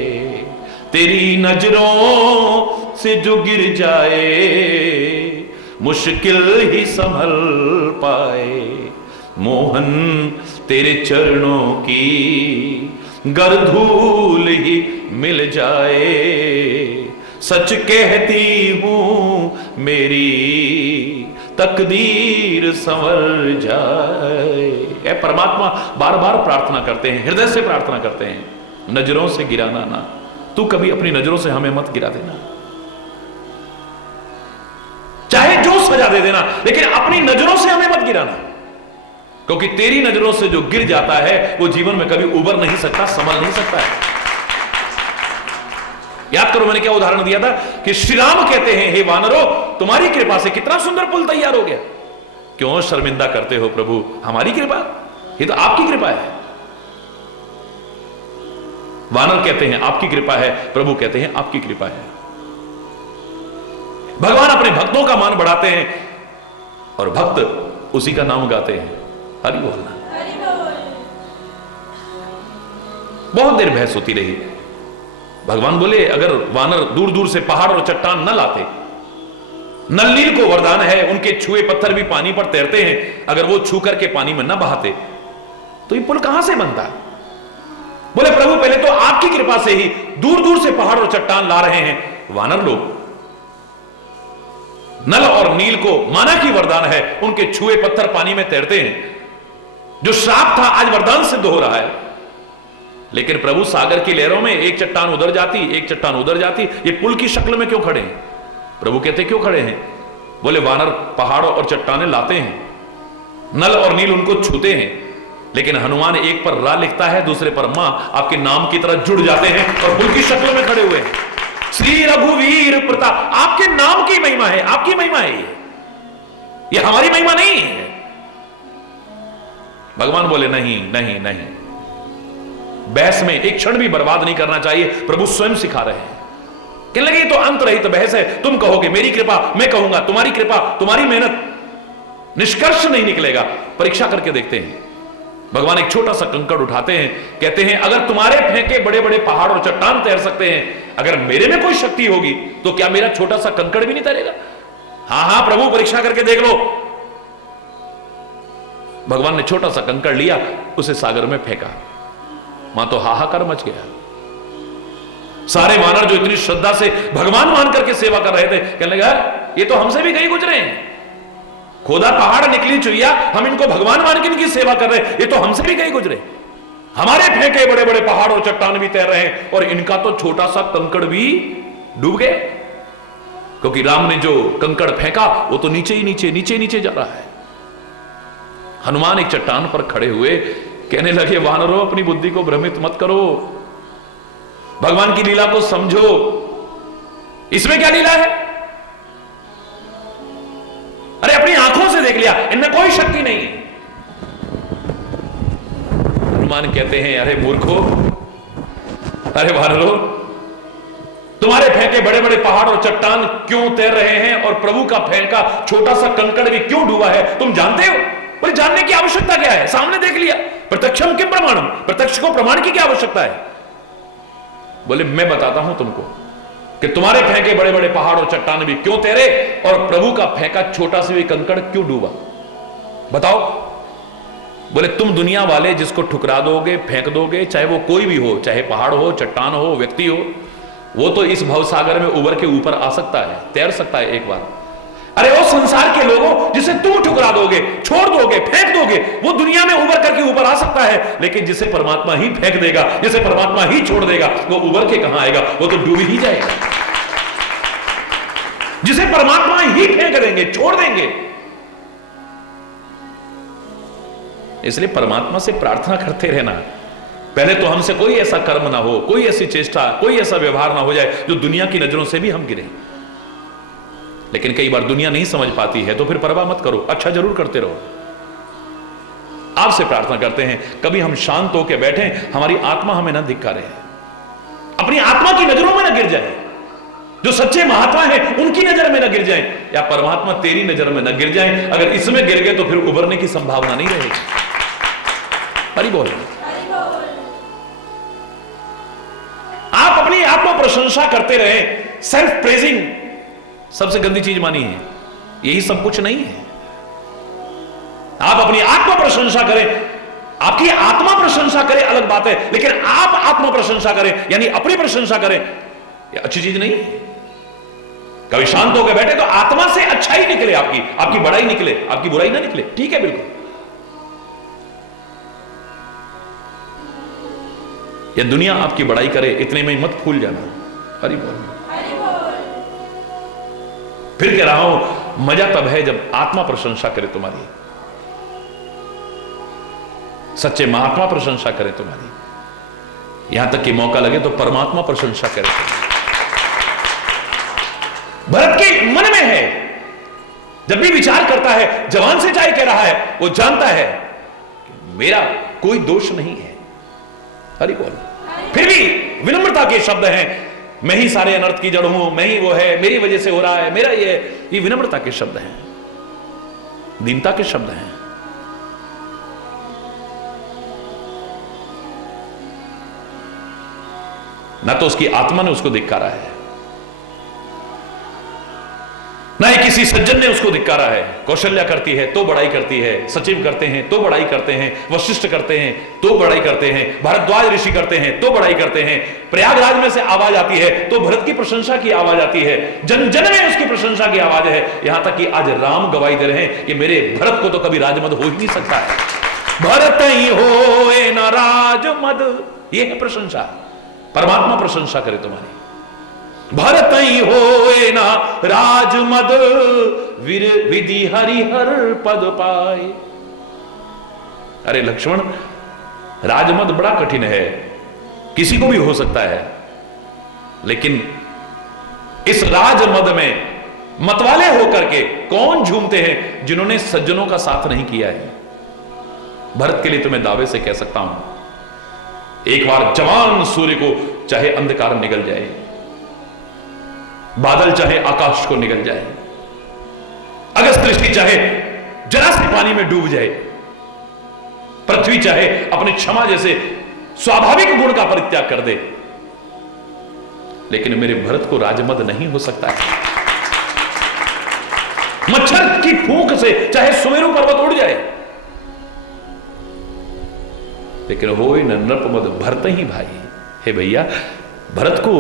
तेरी नजरों से जो गिर जाए मुश्किल ही संभल पाए। मोहन तेरे चरणों की गर धूल ही मिल जाए, सच कहती हूं मेरी तकदीर संवर जाए। ऐ परमात्मा बार बार प्रार्थना करते हैं, हृदय से प्रार्थना करते हैं, नजरों से गिराना ना, तू कभी अपनी नजरों से हमें मत गिरा देना, चाहे जो सजा दे देना, लेकिन अपनी नजरों से हमें मत गिराना, क्योंकि तेरी नजरों से जो गिर जाता है वो जीवन में कभी उबर नहीं सकता, संभल नहीं सकता है। याद करो मैंने क्या उदाहरण दिया था कि श्री राम कहते हैं, हे वानरों, तुम्हारी कृपा से कितना सुंदर पुल तैयार हो गया, क्यों शर्मिंदा करते हो प्रभु, हमारी कृपा, ये तो आपकी कृपा है। वानर कहते हैं आपकी कृपा है, प्रभु कहते हैं आपकी कृपा है। भगवान अपने भक्तों का मान बढ़ाते हैं और भक्त उसी का नाम गाते हैं, हरि बोलना। बहुत देर बहस होती रही। भगवान बोले अगर वानर दूर दूर से पहाड़ और चट्टान न लाते, नल नील को वरदान है, उनके छुए पत्थर भी पानी पर तैरते हैं, अगर वो छू करके पानी में न बहाते तो ये पुल कहां से बनता? बोले प्रभु पहले तो आपकी कृपा से ही दूर दूर से पहाड़ और चट्टान ला रहे हैं वानर लोग, नल और नील को माना की वरदान है, उनके छुए पत्थर पानी में तैरते हैं, जो श्राप था आज वरदान सिद्ध हो रहा है। लेकिन प्रभु सागर की लहरों में एक चट्टान उधर जाती, एक चट्टान उधर जाती, ये पुल की शक्ल में क्यों खड़े हैं? प्रभु कहते क्यों खड़े हैं? बोले वानर पहाड़ों और चट्टाने लाते हैं, नल और नील उनको छूते हैं, लेकिन हनुमान एक पर रा लिखता है, दूसरे पर मां, आपके नाम की तरह जुड़ जाते हैं और पुल की शक्ल में खड़े हुए हैं। श्री रघुवीर प्रताप, आपके नाम की महिमा है, आपकी महिमा है ये हमारी महिमा नहीं है। भगवान बोले नहीं नहीं नहीं, बहस में एक क्षण भी बर्बाद नहीं करना चाहिए, प्रभु स्वयं सिखा रहे हैं। कहने लगे ये तो अंत रहित तो बहस है, तुम कहोगे मेरी कृपा, मैं कहूंगा तुम्हारी कृपा, तुम्हारी मेहनत, निष्कर्ष नहीं निकलेगा, परीक्षा करके देखते हैं। भगवान एक छोटा सा कंकड़ उठाते हैं, कहते हैं अगर तुम्हारे फेंके बड़े बड़े पहाड़ और चट्टान तैर सकते हैं, अगर मेरे में कोई शक्ति होगी तो क्या मेरा छोटा सा कंकड़ भी नहीं तैरेगा? हां हां प्रभु परीक्षा करके देख लो। भगवान ने छोटा सा कंकड़ लिया, उसे सागर में फेंका, वहां तो हाहाकार मच गया। सारे वानर जो इतनी श्रद्धा से भगवान मान करके सेवा कर रहे थे, कहने लगा ये तो हमसे भी कहीं गुजरे हैं, खोदा पहाड़ निकली चुइया, हम इनको भगवान मान के इनकी सेवा कर रहे हैं, ये तो हमसे भी कहीं गुजरे, हमारे फेंके बड़े बड़े पहाड़ और चट्टान भी तैर रहे हैं और इनका तो छोटा सा कंकड़ भी डूब गए, क्योंकि राम ने जो कंकड़ फेंका वो तो नीचे ही नीचे नीचे नीचे जा रहा है। हनुमान एक चट्टान पर खड़े हुए कहने लगे, वानरों अपनी बुद्धि को भ्रमित मत करो, भगवान की लीला को समझो। इसमें क्या लीला है? अरे अपनी आंखों से देख लिया, इनमें कोई शक्ति नहीं है। हनुमान कहते हैं, अरे मूर्खो, अरे वानरों, तुम्हारे फेंके बड़े बड़े पहाड़ और चट्टान क्यों तैर रहे हैं और प्रभु का फेंका छोटा सा कंकड़ भी क्यों डूबा है, तुम जानते हो? बोले जानने की आवश्यकता क्या है, सामने देख लिया। प्रत्यक्षम किम प्रमाणम, प्रत्यक्ष को प्रमाण की क्या आवश्यकता है? बोले मैं बताता हूं तुमको कि तुम्हारे फेंके बड़े बड़े पहाड़ और चट्टान भी क्यों तैरे और प्रभु का फेंका छोटा सा भी कंकड़ क्यों डूबा, बताओ। बोले तुम दुनिया वाले जिसको ठुकरा दोगे, फेंक दोगे, चाहे वो कोई भी हो, चाहे पहाड़ हो, चट्टान हो, व्यक्ति हो, वो तो इस भवसागर में उबर के ऊपर आ सकता है, तैर सकता है एक बार। अरे वो संसार के लोगों जिसे तुम ठुकरा दोगे, छोड़ दोगे, फेंक दोगे, वो दुनिया में उबर करके ऊपर आ सकता है, लेकिन जिसे परमात्मा ही फेंक देगा, जिसे परमात्मा ही छोड़ देगा, वो उबर के कहां आएगा, वो तो डूब ही जाएगा। जिसे परमात्मा ही फेंक देंगे, छोड़ देंगे। इसलिए परमात्मा से प्रार्थना करते रहना, पहले तो हमसे कोई ऐसा कर्म ना हो, कोई ऐसी चेष्टा, कोई ऐसा व्यवहार ना हो जाए जो दुनिया की नजरों से भी हम गिरे। लेकिन कई बार दुनिया नहीं समझ पाती है, तो फिर परवाह मत करो, अच्छा जरूर करते रहो। आपसे प्रार्थना करते हैं कभी हम शांत होकर बैठे, हमारी आत्मा हमें ना धिक्कारे, अपनी आत्मा की नजरों में ना गिर जाए, जो सच्चे महात्मा हैं उनकी नजर में ना गिर जाए, या परमात्मा तेरी नजर में ना गिर जाए। अगर इसमें गिर गए तो फिर उबरने की संभावना नहीं रहेगी। हरि बोल। आप अपनी आत्मा प्रशंसा करते रहे, सेल्फ प्रेजिंग सबसे गंदी चीज मानी है, यही सब कुछ नहीं है। आप अपनी आत्मा प्रशंसा करें, आपकी आत्मा प्रशंसा करे अलग बात है, लेकिन आप आत्मा प्रशंसा करें यानी अपनी प्रशंसा करें, यह अच्छी चीज नहीं है। कभी शांत होकर बैठे तो आत्मा से अच्छा ही निकले, आपकी बड़ाई निकले, आपकी बुराई ना निकले, ठीक है बिल्कुल। ये दुनिया आपकी बड़ाई करे, इतने में मत फूल जाना। हरि बोल। फिर कह रहा हूं, मजा तब है जब आत्मा प्रशंसा करे तुम्हारी, सच्चे महात्मा प्रशंसा करे तुम्हारी, यहां तक कि मौका लगे तो परमात्मा प्रशंसा करे तुम्हारी। भरत के मन में है, जब भी विचार करता है, जवान से चाहे कह रहा है, वो जानता है कि मेरा कोई दोष नहीं है। हरि बोल। फिर भी विनम्रता के शब्द हैं, मैं ही सारे अनर्थ की जड़ हूं, मैं ही वो है, मेरी वजह से हो रहा है, मेरा ये विनम्रता के शब्द हैं, दीनता के शब्द हैं। ना तो उसकी आत्मा ने उसको धिक्कारा है, ना ही किसी सज्जन ने उसको धिक्कारा है। कौशल्या करती है तो बड़ाई करती है, सचिव करते हैं तो बड़ाई करते हैं, वशिष्ठ करते हैं तो बड़ाई करते हैं, भारद्वाज ऋषि करते हैं तो बड़ाई करते हैं, प्रयागराज में से आवाज आती है तो भरत की प्रशंसा की आवाज आती है, जन जन में उसकी प्रशंसा की आवाज है। यहां तक कि आज राम गवाही दे रहे हैं कि मेरे भरत को तो कभी राजमद हो ही नहीं सकता है। भरत ही होए न राजमद, ये है प्रशंसा। परमात्मा प्रशंसा करे तुम्हारी। भरत ही होए ना राजमद, वीर विधि हरिहर पद पाए। अरे लक्ष्मण, राजमद बड़ा कठिन है, किसी को भी हो सकता है, लेकिन इस राजमद में मतवाले होकर के कौन झूमते हैं जिन्होंने सज्जनों का साथ नहीं किया है। भरत के लिए तो मैं दावे से कह सकता हूं, एक बार जवान सूर्य को चाहे अंधकार निगल जाए, बादल चाहे आकाश को निगल जाए, अगस्त ऋषि चाहे जरा से पानी में डूब जाए, पृथ्वी चाहे अपने क्षमा जैसे स्वाभाविक गुण का परित्याग कर दे, लेकिन मेरे भरत को राजमद नहीं हो सकता है। मच्छर की फूंक से चाहे सुमेरु पर्वत उड़ जाए, लेकिन होए न नृपमद भरत ही भाई। हे भैया, भरत को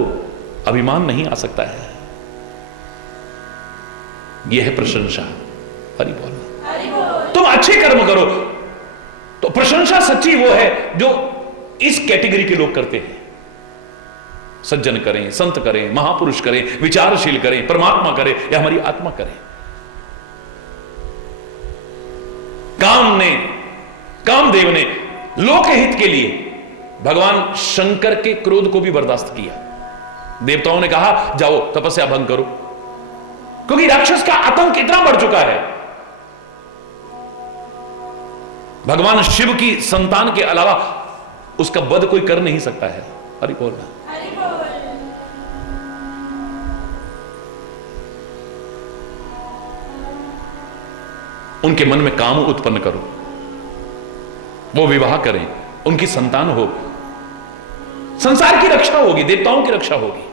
अभिमान नहीं आ सकता है। यह है प्रशंसा। हरि बोल। तुम अच्छे कर्म करो तो प्रशंसा सच्ची वो है जो इस कैटेगरी के लोग करते हैं। सज्जन करें, संत करें, महापुरुष करें, विचारशील करें, परमात्मा करें या हमारी आत्मा करें। कामदेव ने लोकहित के लिए भगवान शंकर के क्रोध को भी बर्दाश्त किया। देवताओं ने कहा जाओ तपस्या भंग करो, क्योंकि राक्षस का आतंक इतना बढ़ चुका है। भगवान शिव की संतान के अलावा उसका वध कोई कर नहीं सकता है। हरि बोल। उनके मन में काम उत्पन्न करो, वो विवाह करें, उनकी संतान हो, संसार की रक्षा होगी, देवताओं की रक्षा होगी।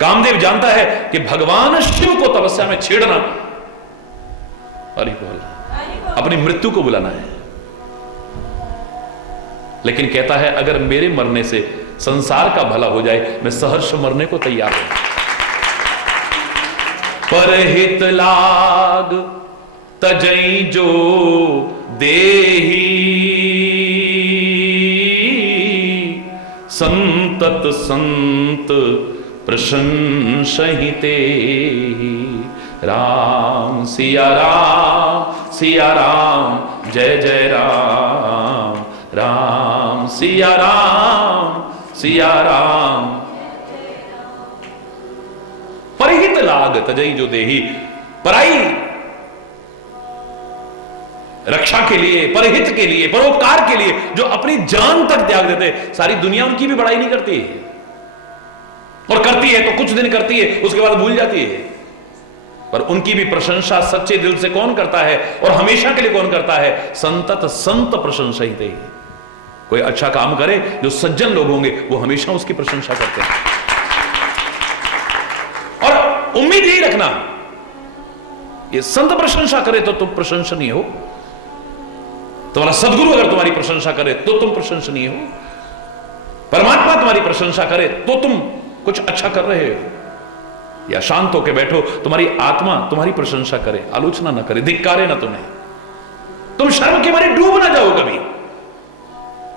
कामदेव जानता है कि भगवान शिव को तपस्या में छेड़ना, हरि बोल, अपनी मृत्यु को बुलाना है। लेकिन कहता है अगर मेरे मरने से संसार का भला हो जाए, मैं सहर्ष मरने को तैयार हूं। परहित लाग तजई जो देही, संतत संत प्रशंसहिते। राम सिया राम जय जय राम, राम सिया राम। परिहित लाग तजई जो देही, पराई रक्षा के लिए, परहित के लिए, परोपकार के लिए जो अपनी जान तक त्याग देते, सारी दुनिया उनकी भी बड़ाई नहीं करती है, और करती है तो कुछ दिन करती है, उसके बाद भूल जाती है। पर उनकी भी प्रशंसा सच्चे दिल से कौन करता है और हमेशा के लिए कौन करता है? संतत संत प्रशंसा ही दे। कोई अच्छा काम करे, जो सज्जन लोग होंगे वो हमेशा उसकी प्रशंसा करते हैं। और उम्मीद यही रखना, ये संत प्रशंसा करे तो तुम प्रशंसनीय हो, तुम्हारा सदगुरु अगर तुम्हारी प्रशंसा करे तो तुम प्रशंसनीय हो, परमात्मा तुम्हारी प्रशंसा करे तो तुम कुछ अच्छा कर रहे हो। या शांत होकर बैठो, तुम्हारी आत्मा तुम्हारी प्रशंसा करे, आलोचना ना करे, धिक्कारे ना तुम्हें, तुम शर्म के मारे डूब ना जाओ, कभी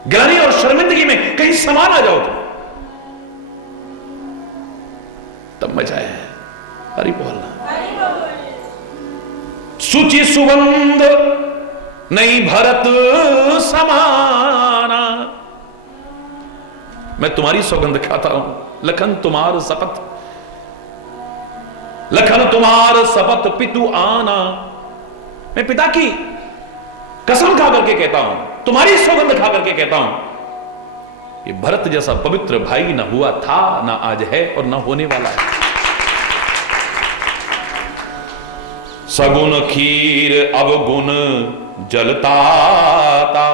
ग्लानि और शर्मिंदगी में कहीं समा ना जाओ तुम, तब मजा है। हरि बोलना। सुचि सुगंध नहीं भरत समाना, मैं तुम्हारी सौगंध खाता हूं। लखन तुम्हार शपथ, लखन तुम्हार शपथ पितु आना, मैं पिता की कसम खा करके कहता हूं, तुम्हारी सौगंध खा करके कहता हूं, ये भरत जैसा पवित्र भाई ना हुआ था, ना आज है और ना होने वाला है। सगुन खीर अवगुण जलताता,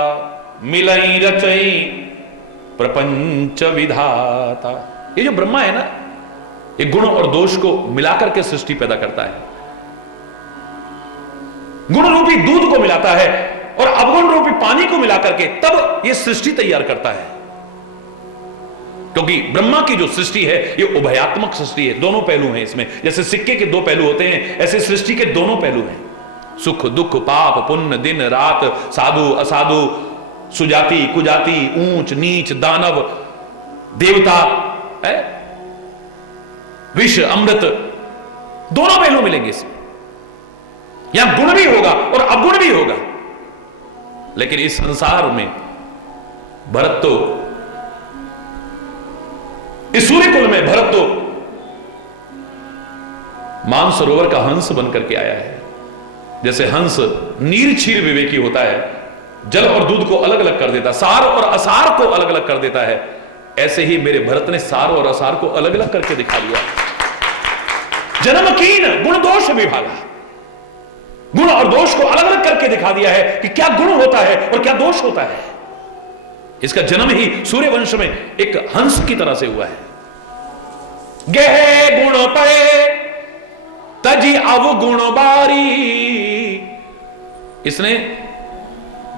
मिलई रचई प्रपंच विधाता। ये जो ब्रह्मा है ना, ये गुण और दोष को मिलाकर के सृष्टि पैदा करता है। गुण रूपी दूध को मिलाता है और अवगुण रूपी पानी को मिलाकर के तब ये सृष्टि तैयार करता है। क्योंकि ब्रह्मा की जो सृष्टि है ये उभयात्मक सृष्टि है, दोनों पहलू हैं इसमें। जैसे सिक्के के दो पहलू होते हैं, ऐसे सृष्टि के दोनों पहलू हैं। सुख दुख, पाप पुण्य, दिन रात, साधु असाधु, सुजाति कुजाति, ऊंच नीच, दानव देवता, है विष अमृत, दोनों पहलू मिलेंगे इसमें। यहां गुण भी होगा और अवगुण भी होगा। लेकिन इस संसार में भरत तो, इस सूर्य कुल में भरत तो मानसरोवर का हंस बनकर के आया है। जैसे हंस नीर क्षीर विवेकी होता है, जल और दूध को अलग अलग कर देता, सार और असार को अलग अलग कर देता है, ऐसे ही मेरे भरत ने सार और असार को अलग अलग करके दिखा दिया। जन्म कीन गुण दोष विभागा, गुण और दोष को अलग अलग करके दिखा दिया है कि क्या गुण होता है और क्या दोष होता है। इसका जन्म ही सूर्य वंश में एक हंस की तरह से हुआ है। गहे गुण पे तजी अवगुण बारी, इसने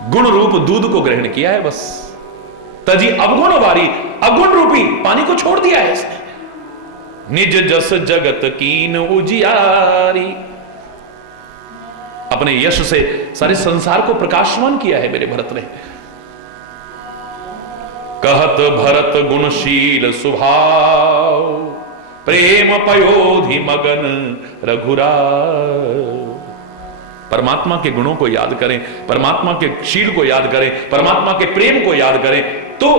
गुण रूप दूध को ग्रहण किया है बस। तजी अवगुण बारी, अवगुण रूपी पानी को छोड़ दिया है इसने। निज जस जगत कीन उजियारी, अपने यश से सारे संसार को प्रकाशमान किया है मेरे भरत ने। कहत भरत गुणशील सुभाव, प्रेम पयोधि मगन रघुराव। परमात्मा के गुणों को याद करें, परमात्मा के शील को याद करें, परमात्मा के प्रेम को याद करें, तो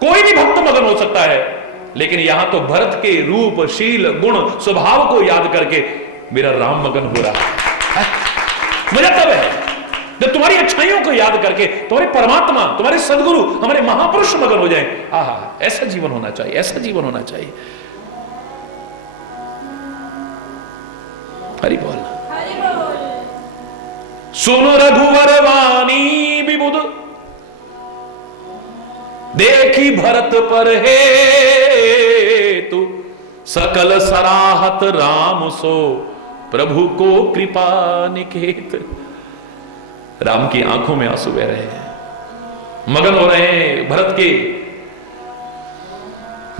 कोई भी भक्त मगन हो सकता है। लेकिन यहां तो भरत के रूप, शील, गुण, स्वभाव को याद करके मेरा राम मगन हो रहा है। मजा तब है जब तुम्हारी अच्छाइयों को याद करके तुम्हारे परमात्मा, तुम्हारे सदगुरु, हमारे महापुरुष मगन हो जाए। आहा, ऐसा जीवन होना चाहिए, ऐसा जीवन होना चाहिए। हरि बोल। सुनो रघुवर वाणी विबुध, देखी भरत पर हे तू, सकल सराहत राम सो, प्रभु को कृपा निकेत। राम की आंखों में आंसू बह रहे हैं, मगन हो रहे हैं भरत के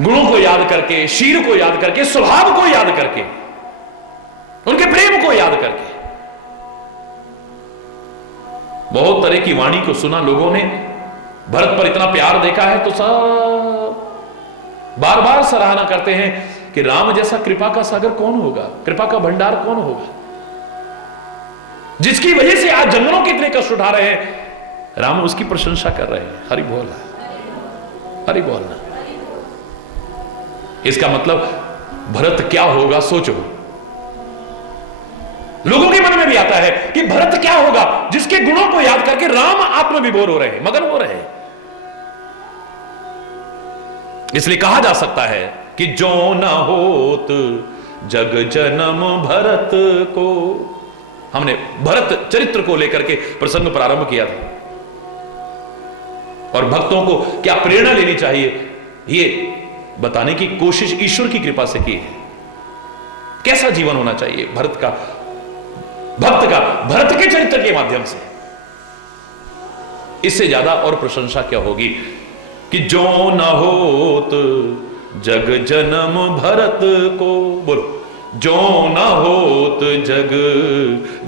गुणों को याद करके, शील को याद करके, स्वभाव को याद करके, उनके प्रेम को याद करके। बहुत तरह की वाणी को सुना लोगों ने, भरत पर इतना प्यार देखा है तो सब बार बार सराहना करते हैं कि राम जैसा कृपा का सागर कौन होगा, कृपा का भंडार कौन होगा, जिसकी वजह से आज जंगलों के इतने कष्ट उठा रहे हैं। राम उसकी प्रशंसा कर रहे हैं। हरि बोल, हरि बोलना। इसका मतलब भरत क्या होगा सोचो। लोगों के मन में भी आता है कि भरत क्या होगा जिसके गुणों को याद करके राम आत्मविभोर हो रहे हैं, मगन हो रहे हैं। इसलिए कहा जा सकता है कि जो न होत जग जन्म भरत को। हमने भरत चरित्र को लेकर के प्रसंग प्रारंभ किया था, और भक्तों को क्या प्रेरणा लेनी चाहिए ये बताने की कोशिश ईश्वर की कृपा से की है। कैसा जीवन होना चाहिए भरत का, भक्त का, भरत के चरित्र के माध्यम से। इससे ज्यादा और प्रशंसा क्या होगी कि जो न होत जग जन्म भरत को। बोलो, जो न होत जग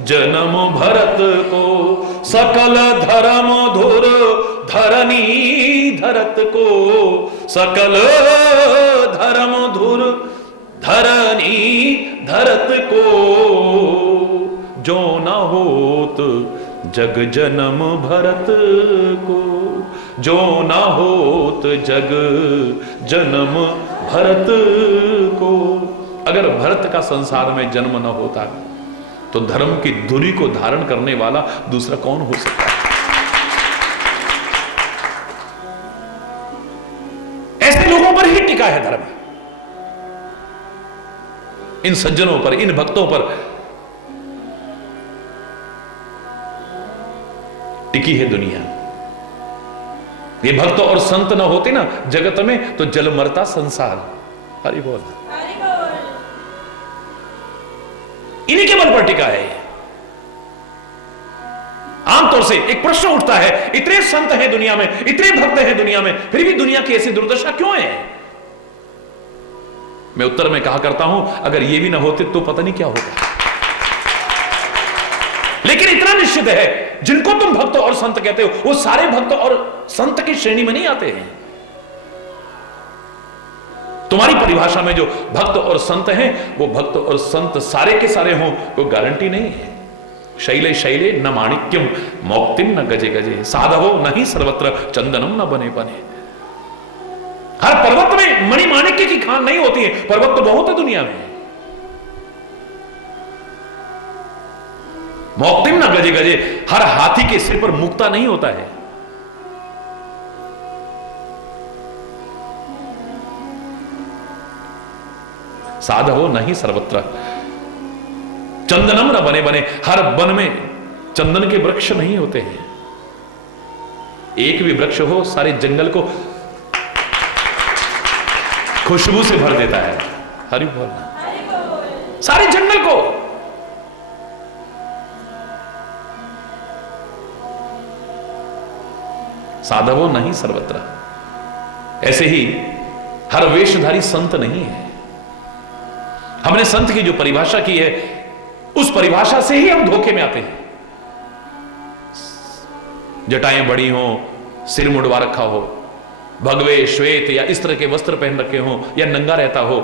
जन्म भरत को, सकल धर्म धुर धरनी धरत को, सकल धर्म धुर धरनी धरत को। जो न होत जग जन्म भरत को, जो न होत जग जन्म भरत को। अगर भरत का संसार में जन्म न होता तो धर्म की धुरी को धारण करने वाला दूसरा कौन हो सकता है। ऐसे लोगों पर ही टिका है धर्म, इन सज्जनों पर, इन भक्तों पर टिकी है दुनिया। ये भक्त और संत न होते ना जगत में तो जल मरता संसार। हरि बोल। इन्हीं के बल पर टिका है। आमतौर से एक प्रश्न उठता है, इतने संत हैं दुनिया में, इतने भक्त हैं दुनिया में, फिर भी दुनिया की ऐसी दुर्दशा क्यों है। मैं उत्तर में कहा करता हूं, अगर ये भी ना होते तो पता नहीं क्या होगा। लेकिन इतना निश्चित है, जिनको तुम भक्त और संत कहते हो वो सारे भक्त और संत की श्रेणी में नहीं आते हैं। तुम्हारी परिभाषा में जो भक्त और संत हैं वो भक्त और संत सारे के सारे हों वो गारंटी नहीं है। शैले शैले न माणिक्यम मौक्तिम न गजे गजे, साधवो नहीं सर्वत्र चंदनम न बने बने। हर पर्वत में मणि माणिक्य की खान नहीं होती है, पर्वत तो बहुत है दुनिया में। मौक्तिम न गजे गजे, हर हाथी के सिर पर मुक्ता नहीं होता है। साधवो नहीं सर्वत्र चंदनम न बने बने, हर वन में चंदन के वृक्ष नहीं होते हैं। एक भी वृक्ष हो सारे जंगल को खुशबू से भर देता है। हरि बोल। सारे जंगल को। साधवो नहीं सर्वत्र। ऐसे ही हर वेशधारी संत नहीं है। हमने संत की जो परिभाषा की है उस परिभाषा से ही हम धोखे में आते हैं। जटाएं बड़ी हो, सिर मुड़वा रखा हो, भगवे श्वेत या इस तरह के वस्त्र पहन रखे हो, या नंगा रहता हो,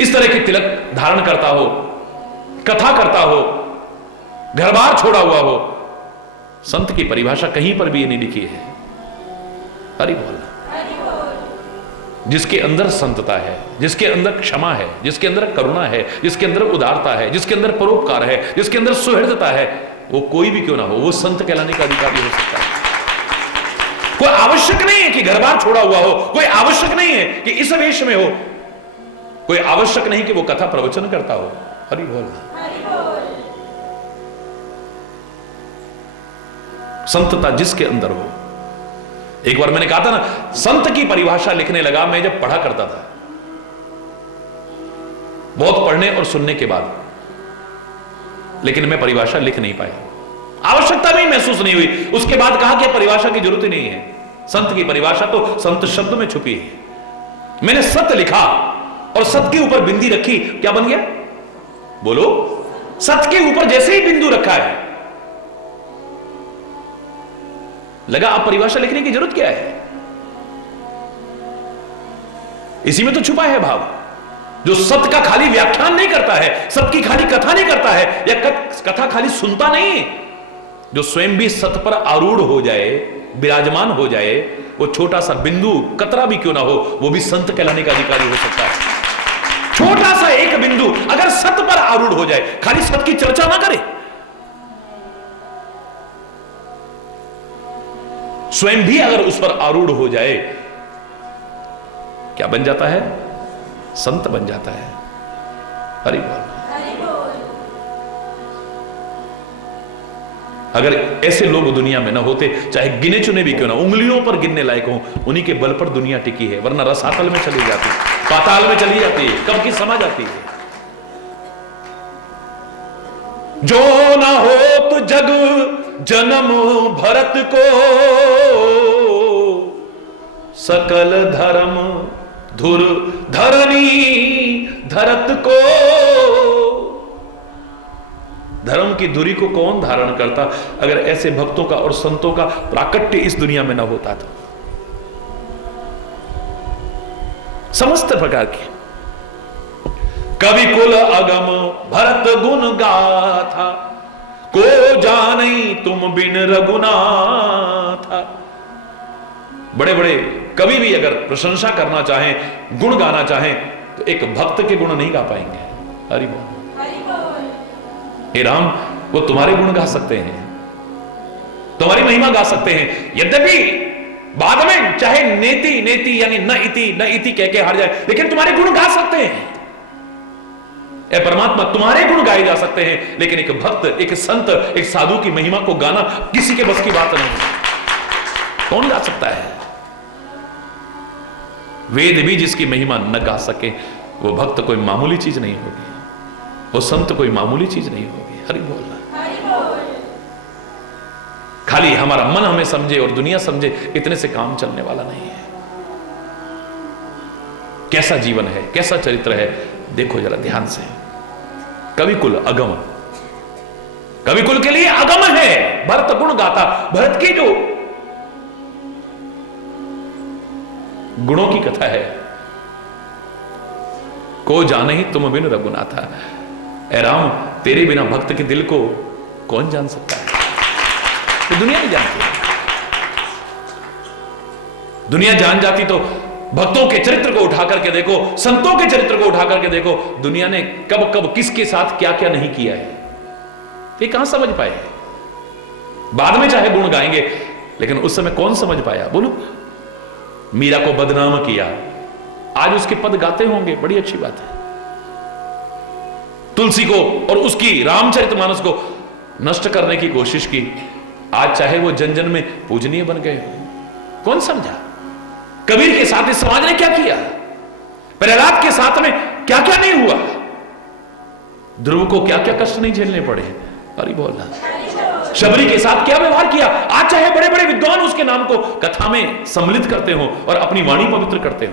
इस तरह के तिलक धारण करता हो, कथा करता हो, घर बार छोड़ा हुआ हो, संत की परिभाषा कहीं पर भी ये नहीं लिखी है। हरि बोल। जिसके अंदर संतता है, जिसके अंदर क्षमा है, जिसके अंदर करुणा है, जिसके अंदर उदारता है, जिसके अंदर परोपकार है, जिसके अंदर सुहृदता है, वो कोई भी क्यों ना हो, वो संत कहलाने का अधिकारी हो सकता है। कोई आवश्यक नहीं है कि घर बार छोड़ा हुआ हो, कोई आवश्यक नहीं है कि इस वेश में हो, कोई आवश्यक नहीं कि वो कथा प्रवचन करता हो। हरि बोल। संतता जिसके अंदर हो। एक बार मैंने कहा था ना, संत की परिभाषा लिखने लगा मैं जब पढ़ा करता था, बहुत पढ़ने और सुनने के बाद, लेकिन मैं परिभाषा लिख नहीं पाया, आवश्यकता भी महसूस नहीं हुई। उसके बाद कहा कि परिभाषा की जरूरत ही नहीं है, संत की परिभाषा तो संत शब्द में छुपी है। मैंने सत लिखा और सत के ऊपर बिंदी रखी, क्या बन गया? बोलो। सत के ऊपर जैसे ही बिंदु रखा है, लगा अब परिभाषा लिखने की जरूरत क्या है? इसी में तो छुपा है भाव। जो सत्य का खाली व्याख्यान नहीं करता है, सत्य की खाली कथा नहीं करता है, या कथा खाली सुनता नहीं, जो स्वयं भी सत्य पर आरूढ़ हो जाए, विराजमान हो जाए, वो छोटा सा बिंदु कतरा भी क्यों ना हो, वो भी संत कहलाने का अधिकारी हो सकता है। छोटा सा एक बिंदु अगर सत्य पर आरूढ़ हो जाए, खाली सत्य की चर्चा ना करे, स्वयं भी अगर उस पर आरूढ़ हो जाए, क्या बन जाता है? संत बन जाता है। हरि बोल। अगर ऐसे लोग दुनिया में ना होते, चाहे गिने चुने भी क्यों ना, उंगलियों पर गिनने लायक हो, उन्हीं के बल पर दुनिया टिकी है, वरना रसातल में चली जाती, पाताल में चली जाती है, कब की समा जाती है। जो ना हो तो जग जन्म भरत को, सकल धर्म धुर धरनी धरत को। धर्म की धुरी को कौन धारण करता अगर ऐसे भक्तों का और संतों का प्राकट्य इस दुनिया में न होता तो। समस्त प्रकार के कवि कुल अगम भरत गुण गाथा, को जाने तुम बिन रघुनाथा। बड़े बड़े कवि भी अगर प्रशंसा करना चाहें, गुण गाना चाहें, तो एक भक्त के गुण नहीं गा पाएंगे। हरि बोल। हे राम, वो तुम्हारे गुण गा सकते हैं, तुम्हारी महिमा गा सकते हैं, यद्यपि बाद में चाहे नेति नेति यानी न इति कह के हार जाए, लेकिन तुम्हारे गुण गा सकते हैं। ए परमात्मा, तुम्हारे गुण गाए जा सकते हैं, लेकिन एक भक्त, एक संत, एक साधु की महिमा को गाना किसी के बस की बात नहीं। कौन गा सकता है? वेद भी जिसकी महिमा न गा सके, वो भक्त कोई मामूली चीज नहीं होगी, वो संत कोई मामूली चीज नहीं होगी। हरि बोल। खाली हमारा मन हमें समझे और दुनिया समझे, इतने से काम चलने वाला नहीं है। कैसा जीवन है, कैसा चरित्र है, देखो जरा ध्यान से। कवि कुल अगम, कवि कुल के लिए अगम है भरत गुण गाता। भरत की जो गुणों की कथा है, को जाने ही तुम बिन रघुनाथा। ए राम, तेरे बिना भक्त के दिल को कौन जान सकता है? तो दुनिया नहीं जानती। दुनिया जान जाती तो भक्तों के चरित्र को उठा करके देखो, संतों के चरित्र को उठा करके देखो, दुनिया ने कब कब किसके साथ क्या क्या नहीं किया है, ये कहां समझ पाए? बाद में चाहे गुण गाएंगे, लेकिन उस समय कौन समझ पाया? बोलो। मीरा को बदनाम किया, आज उसके पद गाते होंगे, बड़ी अच्छी बात है। तुलसी को और उसकी रामचरितमानस को नष्ट करने की कोशिश की, आज चाहे वो जन जन में पूजनीय बन गए, कौन समझा? कबीर के साथ इस समाज ने क्या किया, प्रहलाद के साथ में क्या क्या नहीं हुआ, ध्रुव को क्या क्या कष्ट नहीं झेलने पड़े। हरि बोल। शबरी के साथ क्या व्यवहार किया, आज चाहे बड़े बड़े विद्वान उसके नाम को कथा में सम्मिलित करते हो और अपनी वाणी पवित्र करते हो।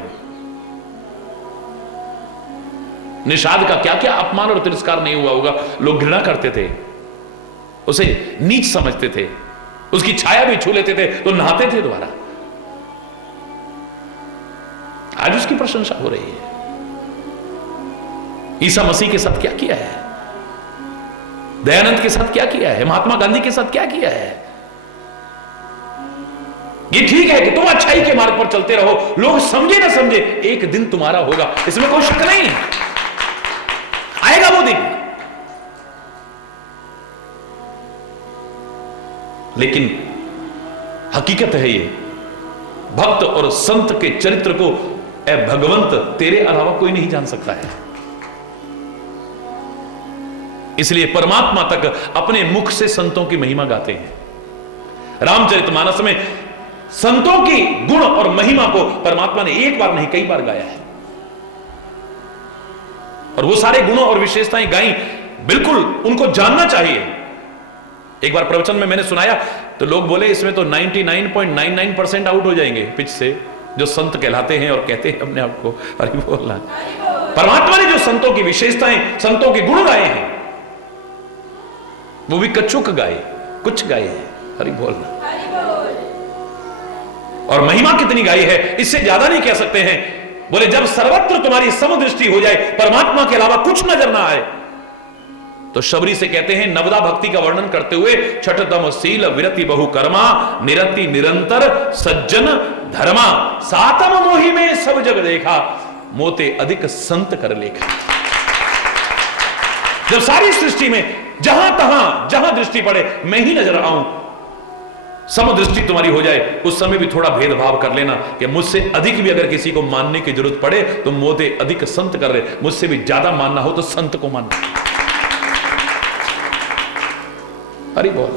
निषाद का क्या क्या अपमान और तिरस्कार नहीं हुआ होगा, लोग घृणा करते थे, उसे नीच समझते थे, उसकी छाया भी छू लेते थे तो नहाते थे दोबारा। आज उसकी प्रशंसा हो रही है। ईसा मसीह के साथ क्या किया है? दयानंद के साथ क्या किया है, महात्मा गांधी के साथ क्या किया है। ये ठीक है कि तुम अच्छाई के मार्ग पर चलते रहो, लोग समझे ना समझे, एक दिन तुम्हारा होगा, इसमें कोई शक नहीं है, आएगा वो दिन। लेकिन हकीकत है ये, भक्त और संत के चरित्र को ए भगवंत तेरे अलावा कोई नहीं जान सकता है। इसलिए परमात्मा तक अपने मुख से संतों की महिमा गाते हैं। रामचरितमानस में संतों की गुण और महिमा को परमात्मा ने एक बार नहीं कई बार गाया है, और वो सारे गुणों और विशेषताएं गाई, बिल्कुल उनको जानना चाहिए। एक बार प्रवचन में मैंने सुनाया तो लोग बोले इसमें तो 99.99% आउट हो जाएंगे पिच से, जो संत कहलाते हैं और कहते हैं अपने आप को। हरि बोलना। परमात्मा ने जो संतों की विशेषताएं, संतों के गुण गाए हैं, वो भी कच्छुक गाए, कुछ गाए हैं। हरि बोलना। और महिमा कितनी गाई है, इससे ज्यादा नहीं कह सकते हैं। बोले जब सर्वत्र तुम्हारी समदृष्टि हो जाए, परमात्मा के अलावा कुछ नजर ना आए, तो शबरी से कहते हैं नवदा भक्ति का वर्णन करते हुए, छठतम शील विरति बहु कर्मा, निरति निरंतर सज्जन धर्मा, सातम मोहि में सब जग देखा, मोते अधिक संत कर लेखा। जब सारी सृष्टि में जहां तहां जहां दृष्टि पड़े मैं ही नजर आऊं, समदृष्टि तुम्हारी हो जाए, उस समय भी थोड़ा भेदभाव कर लेना कि मुझसे अधिक भी अगर किसी को मानने की जरूरत पड़े तो मोते अधिक संत कर रहे, मुझसे भी ज्यादा मानना हो तो संत को मानना। हरि बोल।